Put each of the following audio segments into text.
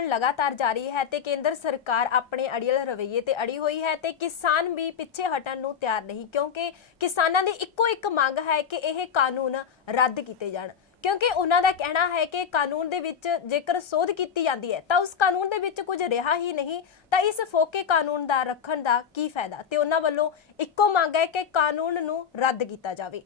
अंदोलन लगातार जारी है ते केंद्र सरकार अपने अड़ियल रवैये ते अड़ी हुई है ते किसान भी पिछे हटण नूं तैयार नहीं, क्योंकि किसानां दी इक्को एक मंग है कि यह कानून रद्द किए जाण। क्योंकि उन्हां दा कहना है कि कानून दे विच जेकर सोध की जाती है तो उस कानून दे विच कुछ रहा ही नहीं, तो इस फोके कानून दा रखण दा की फायदा। ते उन्हां वल्लों इक्को मंग है कि कानून नूं रद्द किया जावे।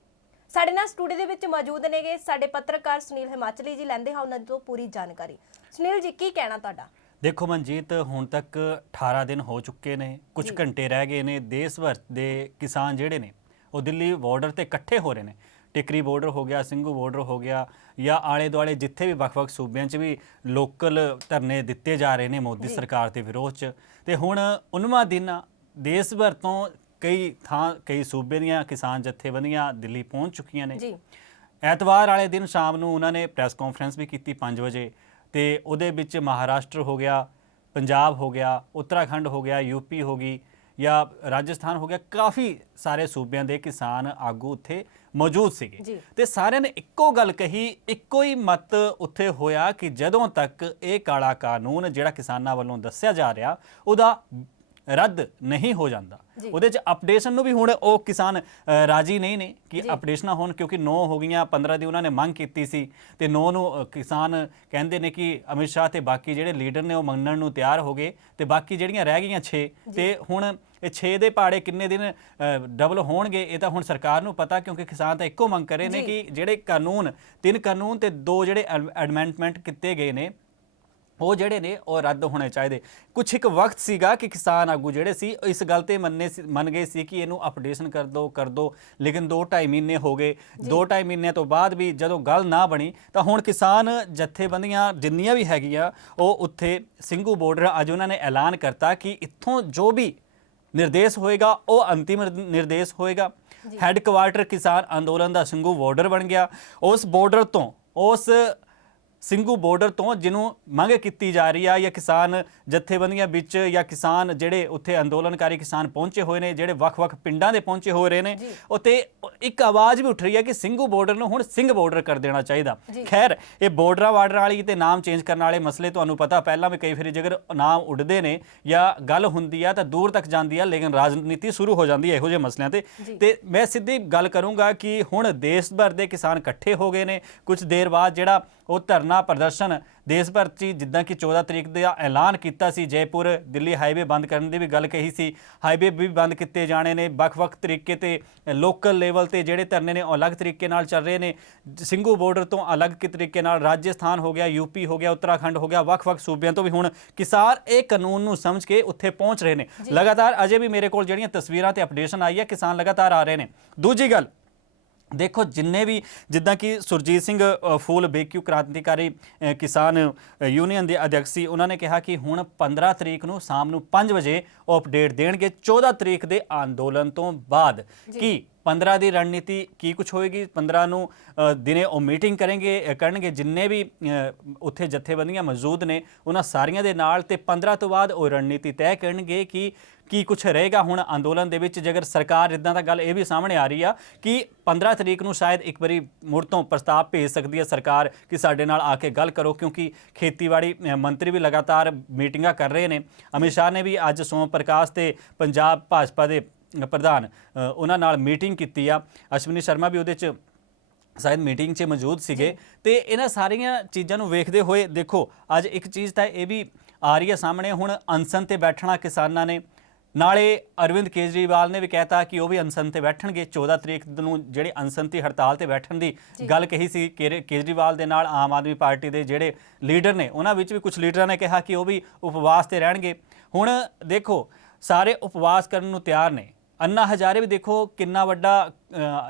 साडे नाल स्टूडियो दे विच मौजूद नेगे साडे पत्रकार सुनील हिमाचली जी, लैंदे हां उन्हां तों पूरी जानकारी। सुनील जी, की कहना तुहाडा? देखो मनजीत, हुण तक 18 दिन हो चुके ने, कुछ घंटे रह गए ने। देश भर के किसान जिहड़े ने वो दिल्ली बॉर्डर ते इकट्ठे हो रहे हैं। टिकरी बॉर्डर हो गया, ਸਿੰਘੂ बॉर्डर हो गया, या आले दुआले जिथे भी ਵੱਖ-ਵੱਖ सूबियां च भी लोकल धरने दिते जा रहे हैं मोदी सरकार के विरोध च। ते हुण 19वां दिन देश भर तो कई सूबे दीआं किसान जथेबंदियां दिल्ली पहुँच चुकियां ने। ਐਤਵਾਰ वाले दिन शाम ਨੂੰ ਉਹਨਾਂ ने प्रैस कॉन्फ्रेंस भी की 5 ਵਜੇ, ਤੇ ਉਹਦੇ ਵਿੱਚ महाराष्ट्र हो गया, पंजाब हो गया, उत्तराखंड हो गया, यूपी हो गई या राजस्थान हो गया, काफ़ी सारे सूबਿਆਂ ਦੇ किसान आगू उत्थे मौजूद ਸੀਗੇ। ਤੇ ਸਾਰਿਆਂ ਨੇ ਇੱਕੋ ਗੱਲ ਕਹੀ, ਇੱਕੋ ਹੀ ਮਤ ਉੱਥੇ ਹੋਇਆ ਕਿ ਜਦੋਂ ਤੱਕ ਇਹ ਕਾਲਾ ਕਾਨੂੰਨ ਜਿਹੜਾ ਕਿਸਾਨਾਂ ਵੱਲੋਂ ਦੱਸਿਆ ਜਾ ਰਿਹਾ ਉਹਦਾ ਰੱਦ नहीं हो जाता, ਉਹਦੇ ਚ ਅਪਡੇਸ਼ਨ ਨੂੰ ਵੀ ਹੁਣ ਉਹ ਕਿਸਾਨ ਰਾਜੀ ਨਹੀਂ ਨੇ ਕਿ ਅਪਡੇਸ਼ਨਾਂ ਹੋਣ, ਕਿਉਂਕਿ 9 ਹੋ ਗਈਆਂ, 15 ਦੀ ਉਹਨਾਂ ਨੇ ਮੰਗ ਕੀਤੀ ਸੀ ਤੇ 9 ਨੂੰ ਕਿਸਾਨ ਕਹਿੰਦੇ ਨੇ ਕਿ ਅਮਿਤ ਸ਼ਾਹ ਤੇ ਬਾਕੀ ਜਿਹੜੇ ਲੀਡਰ ਨੇ ਉਹ ਮੰਨਣ ਨੂੰ ਤਿਆਰ ਹੋ ਗਏ, ਤੇ ਬਾਕੀ ਜਿਹੜੀਆਂ ਰਹਿ ਗਈਆਂ 6 ਤੇ ਹੁਣ ਇਹ 6 ਦੇ ਪਹਾੜੇ ਕਿੰਨੇ ਦਿਨ ਡਬਲ ਹੋਣਗੇ ਇਹ ਤਾਂ ਹੁਣ ਸਰਕਾਰ ਨੂੰ ਪਤਾ, ਕਿਉਂਕਿ ਕਿਸਾਨ ਤਾਂ ਇੱਕੋ ਮੰਗ ਕਰ ਰਹੇ ਨੇ ਕਿ ਜਿਹੜੇ ਕਾਨੂੰਨ 3 ਕਾਨੂੰਨ ਤੇ 2 ਜਿਹੜੇ ਐਮੈਂਡਮੈਂਟ ਕੀਤੇ ਗਏ ਨੇ ਉਹ ਜਿਹੜੇ ਨੇ ਉਹ ਰੱਦ ਹੋਣੇ ਚਾਹੀਦੇ। ਕੁਛ ਇੱਕ ਵਕਤ ਸੀਗਾ ਕਿ ਕਿਸਾਨ ਆਗੂ ਜਿਹੜੇ ਸੀ ਇਸ ਗੱਲ ਤੇ ਮੰਨ ਗਏ ਸੀ ਕਿ ਇਹਨੂੰ ਅਪਡੇਸ਼ਨ ਕਰ ਦੋ, ਲੇਕਿਨ 2-2.5 ਮਹੀਨੇ ਹੋ ਗਏ। 2-2.5 ਮਹੀਨਿਆਂ ਤੋਂ ਬਾਅਦ ਵੀ ਜਦੋਂ ਗੱਲ ਨਾ ਬਣੀ ਤਾਂ ਹੁਣ ਕਿਸਾਨ ਜਥੇਬੰਦੀਆਂ ਜਿੰਨੀਆਂ ਵੀ ਹੈਗੀਆਂ ਉਹ ਉੱਥੇ ਸਿੰਘੂ ਬੋਰਡਰ ਅੱਜ ਉਹਨਾਂ ਨੇ ਐਲਾਨ ਕਰਤਾ ਕਿ ਇੱਥੋਂ ਜੋ ਵੀ निर्देश होएगा वो अंतिम निर्देश होएगा। हैडकुआर्टर किसान अंदोलन का ਸਿੰਘੂ बॉर्डर बन गया। उस बॉर्डर तो उस ਸਿੰਘੂ बॉर्डर तो जिन्हों मंग की जा रही है या किसान जथेबंदियां विच या किसान जिहड़े उत्थे अंदोलनकारी किसान पहुंचे हुए ने, जिहड़े वख-वख पिंडां दे पहुंचे हो रहे ने, उत्ते एक आवाज़ भी उठ रही है कि ਸਿੰਘੂ बॉर्डर नूं हुण ਸਿੰਘ बॉर्डर कर देना चाहिए। खैर ये बॉर्डर वार्डर वाली ते नाम चेंज करने वाले मसले तुहानूं पता पहलां भी कई फिर जगर नाम उड़दे ने या गल हुंदी आ तां दूर तक जांदी आ, लेकिन राजनीति शुरू हो जाती है इहो जिहे मसलिਆਂ ते मैं सीधी गल करूँगा कि हुण देश भर के किसान इकट्ठे हो गए ने। कुछ देर बाद जिहड़ा ਉਹ ਧਰਨਾ ਪ੍ਰਦਰਸ਼ਨ ਦੇਸ਼ ਭਰ 'ਚ ਜਿੱਦਾਂ ਕਿ 14 ਤਰੀਕ ਦਾ ਐਲਾਨ ਕੀਤਾ ਸੀ, ਜੈਪੁਰ ਦਿੱਲੀ ਹਾਈਵੇ ਬੰਦ ਕਰਨ ਦੀ ਵੀ ਗੱਲ ਕਹੀ ਸੀ, ਹਾਈਵੇ ਵੀ ਬੰਦ ਕੀਤੇ ਜਾਣੇ ਨੇ। ਵੱਖ-ਵੱਖ ਤਰੀਕੇ ਤੇ ਲੋਕਲ ਲੈਵਲ ਤੇ ਜਿਹੜੇ ਧਰਨੇ ਨੇ ਉਹ ਅਲੱਗ ਤਰੀਕੇ ਨਾਲ ਚੱਲ ਰਹੇ ਨੇ। ਸਿੰਘੂ ਬੋਰਡਰ ਤੋਂ ਅਲੱਗ ਤਰੀਕੇ ਨਾਲ ਰਾਜਸਥਾਨ ਹੋ ਗਿਆ, ਯੂਪੀ ਹੋ ਗਿਆ, ਉੱਤਰਾਖੰਡ ਹੋ ਗਿਆ, ਵੱਖ-ਵੱਖ ਸੂਬਿਆਂ ਤੋਂ ਵੀ ਹੁਣ ਕਿਸਾਨ ਇਹ ਕਾਨੂੰਨ ਨੂੰ ਸਮਝ ਕੇ ਉੱਥੇ ਪਹੁੰਚ ਰਹੇ ਨੇ। ਲਗਾਤਾਰ ਅਜੇ ਵੀ ਮੇਰੇ ਕੋਲ ਜਿਹੜੀਆਂ ਤਸਵੀਰਾਂ ਤੇ ਅਪਡੇਸ਼ਨ ਆਈ ਹੈ, ਕਿਸਾਨ ਲਗਾਤਾਰ ਆ ਰਹੇ ਨੇ। ਦੂਜੀ ਗੱਲ देखो, जिन्ने भी जिद्दां कि सुरजीत सिंह फूल बेक्यू क्रांतिकारी किसान यूनियन के अध्यक्ष सी, उन्होंने कहा कि हुण 15 तरीक नूं शाम नूं 5 वजे वो अपडेट देणगे 14 तरीक के अंदोलन तो बाद कि 15 की रणनीति की कुछ होएगी। 15 नूं दिने वो मीटिंग करनगे जिन्ने भी उत्थे जथेबंदियां मौजूद ने उन्हां सारियां दे नाल, ते 15 तो बाद वो रणनीति तय करनगे कि की कुछ रहेगा हुण अंदोलन दे विच। जेकर सरकार इदां दा गल ये भी सामने आ रही है कि 15 तरीक नूं शायद एक बारी मुड़ तो प्रस्ताव भेज सकती है सरकार कि साडे नाल आके गल करो, क्योंकि खेतीबाड़ी मंत्री भी लगातार मीटिंगां कर रहे हैं। अमित शाह ने भी अज सोम प्रकाश ते पंजाब भाजपा के प्रधान उन्हां नाल मीटिंग की आ। अश्विनी शर्मा भी उहदे च शायद मीटिंग 'ਚ मौजूद ਸੀਗੇ। ਤੇ ਇਹਨਾਂ ਸਾਰੀਆਂ ਚੀਜ਼ਾਂ ਨੂੰ ਵੇਖਦੇ ਹੋਏ ਦੇਖੋ ਅੱਜ ਇੱਕ ਚੀਜ਼ ਤਾਂ ਇਹ ਵੀ ਆ ਰਹੀ ਹੈ ਸਾਹਮਣੇ, ਹੁਣ ਅਨਸ਼ਨ ਤੇ ਬੈਠਣਾ ਕਿਸਾਨਾਂ ਨੇ। ਨਾਲੇ ਅਰਵਿੰਦ ਕੇਜਰੀਵਾਲ ਨੇ ਵੀ ਕਹਿਤਾ ਕਿ ਉਹ ਵੀ ਅਨਸ਼ਨ ਤੇ ਬੈਠਣਗੇ। 14 ਤਰੀਕ ਨੂੰ ਜਿਹੜੇ ਅਨਸ਼ਨ ਦੀ ਹੜਤਾਲ ਤੇ ਬੈਠਣ ਦੀ ਗੱਲ ਕਹੀ ਸੀ ਕੇਜਰੀਵਾਲ ਦੇ ਨਾਲ ਆਮ ਆਦਮੀ ਪਾਰਟੀ ਦੇ ਜਿਹੜੇ ਲੀਡਰ ਨੇ, ਉਹਨਾਂ ਵਿੱਚ ਵੀ ਕੁਝ ਲੀਡਰਾਂ ਨੇ ਕਿਹਾ ਕਿ ਉਹ ਵੀ ਉਪਵਾਸ ਤੇ ਰਹਿਣਗੇ। ਹੁਣ ਦੇਖੋ ਸਾਰੇ ਉਪਵਾਸ ਕਰਨ ਨੂੰ ਤਿਆਰ ਨੇ। अन्ना हजारे भी देखो किन्ना वड्डा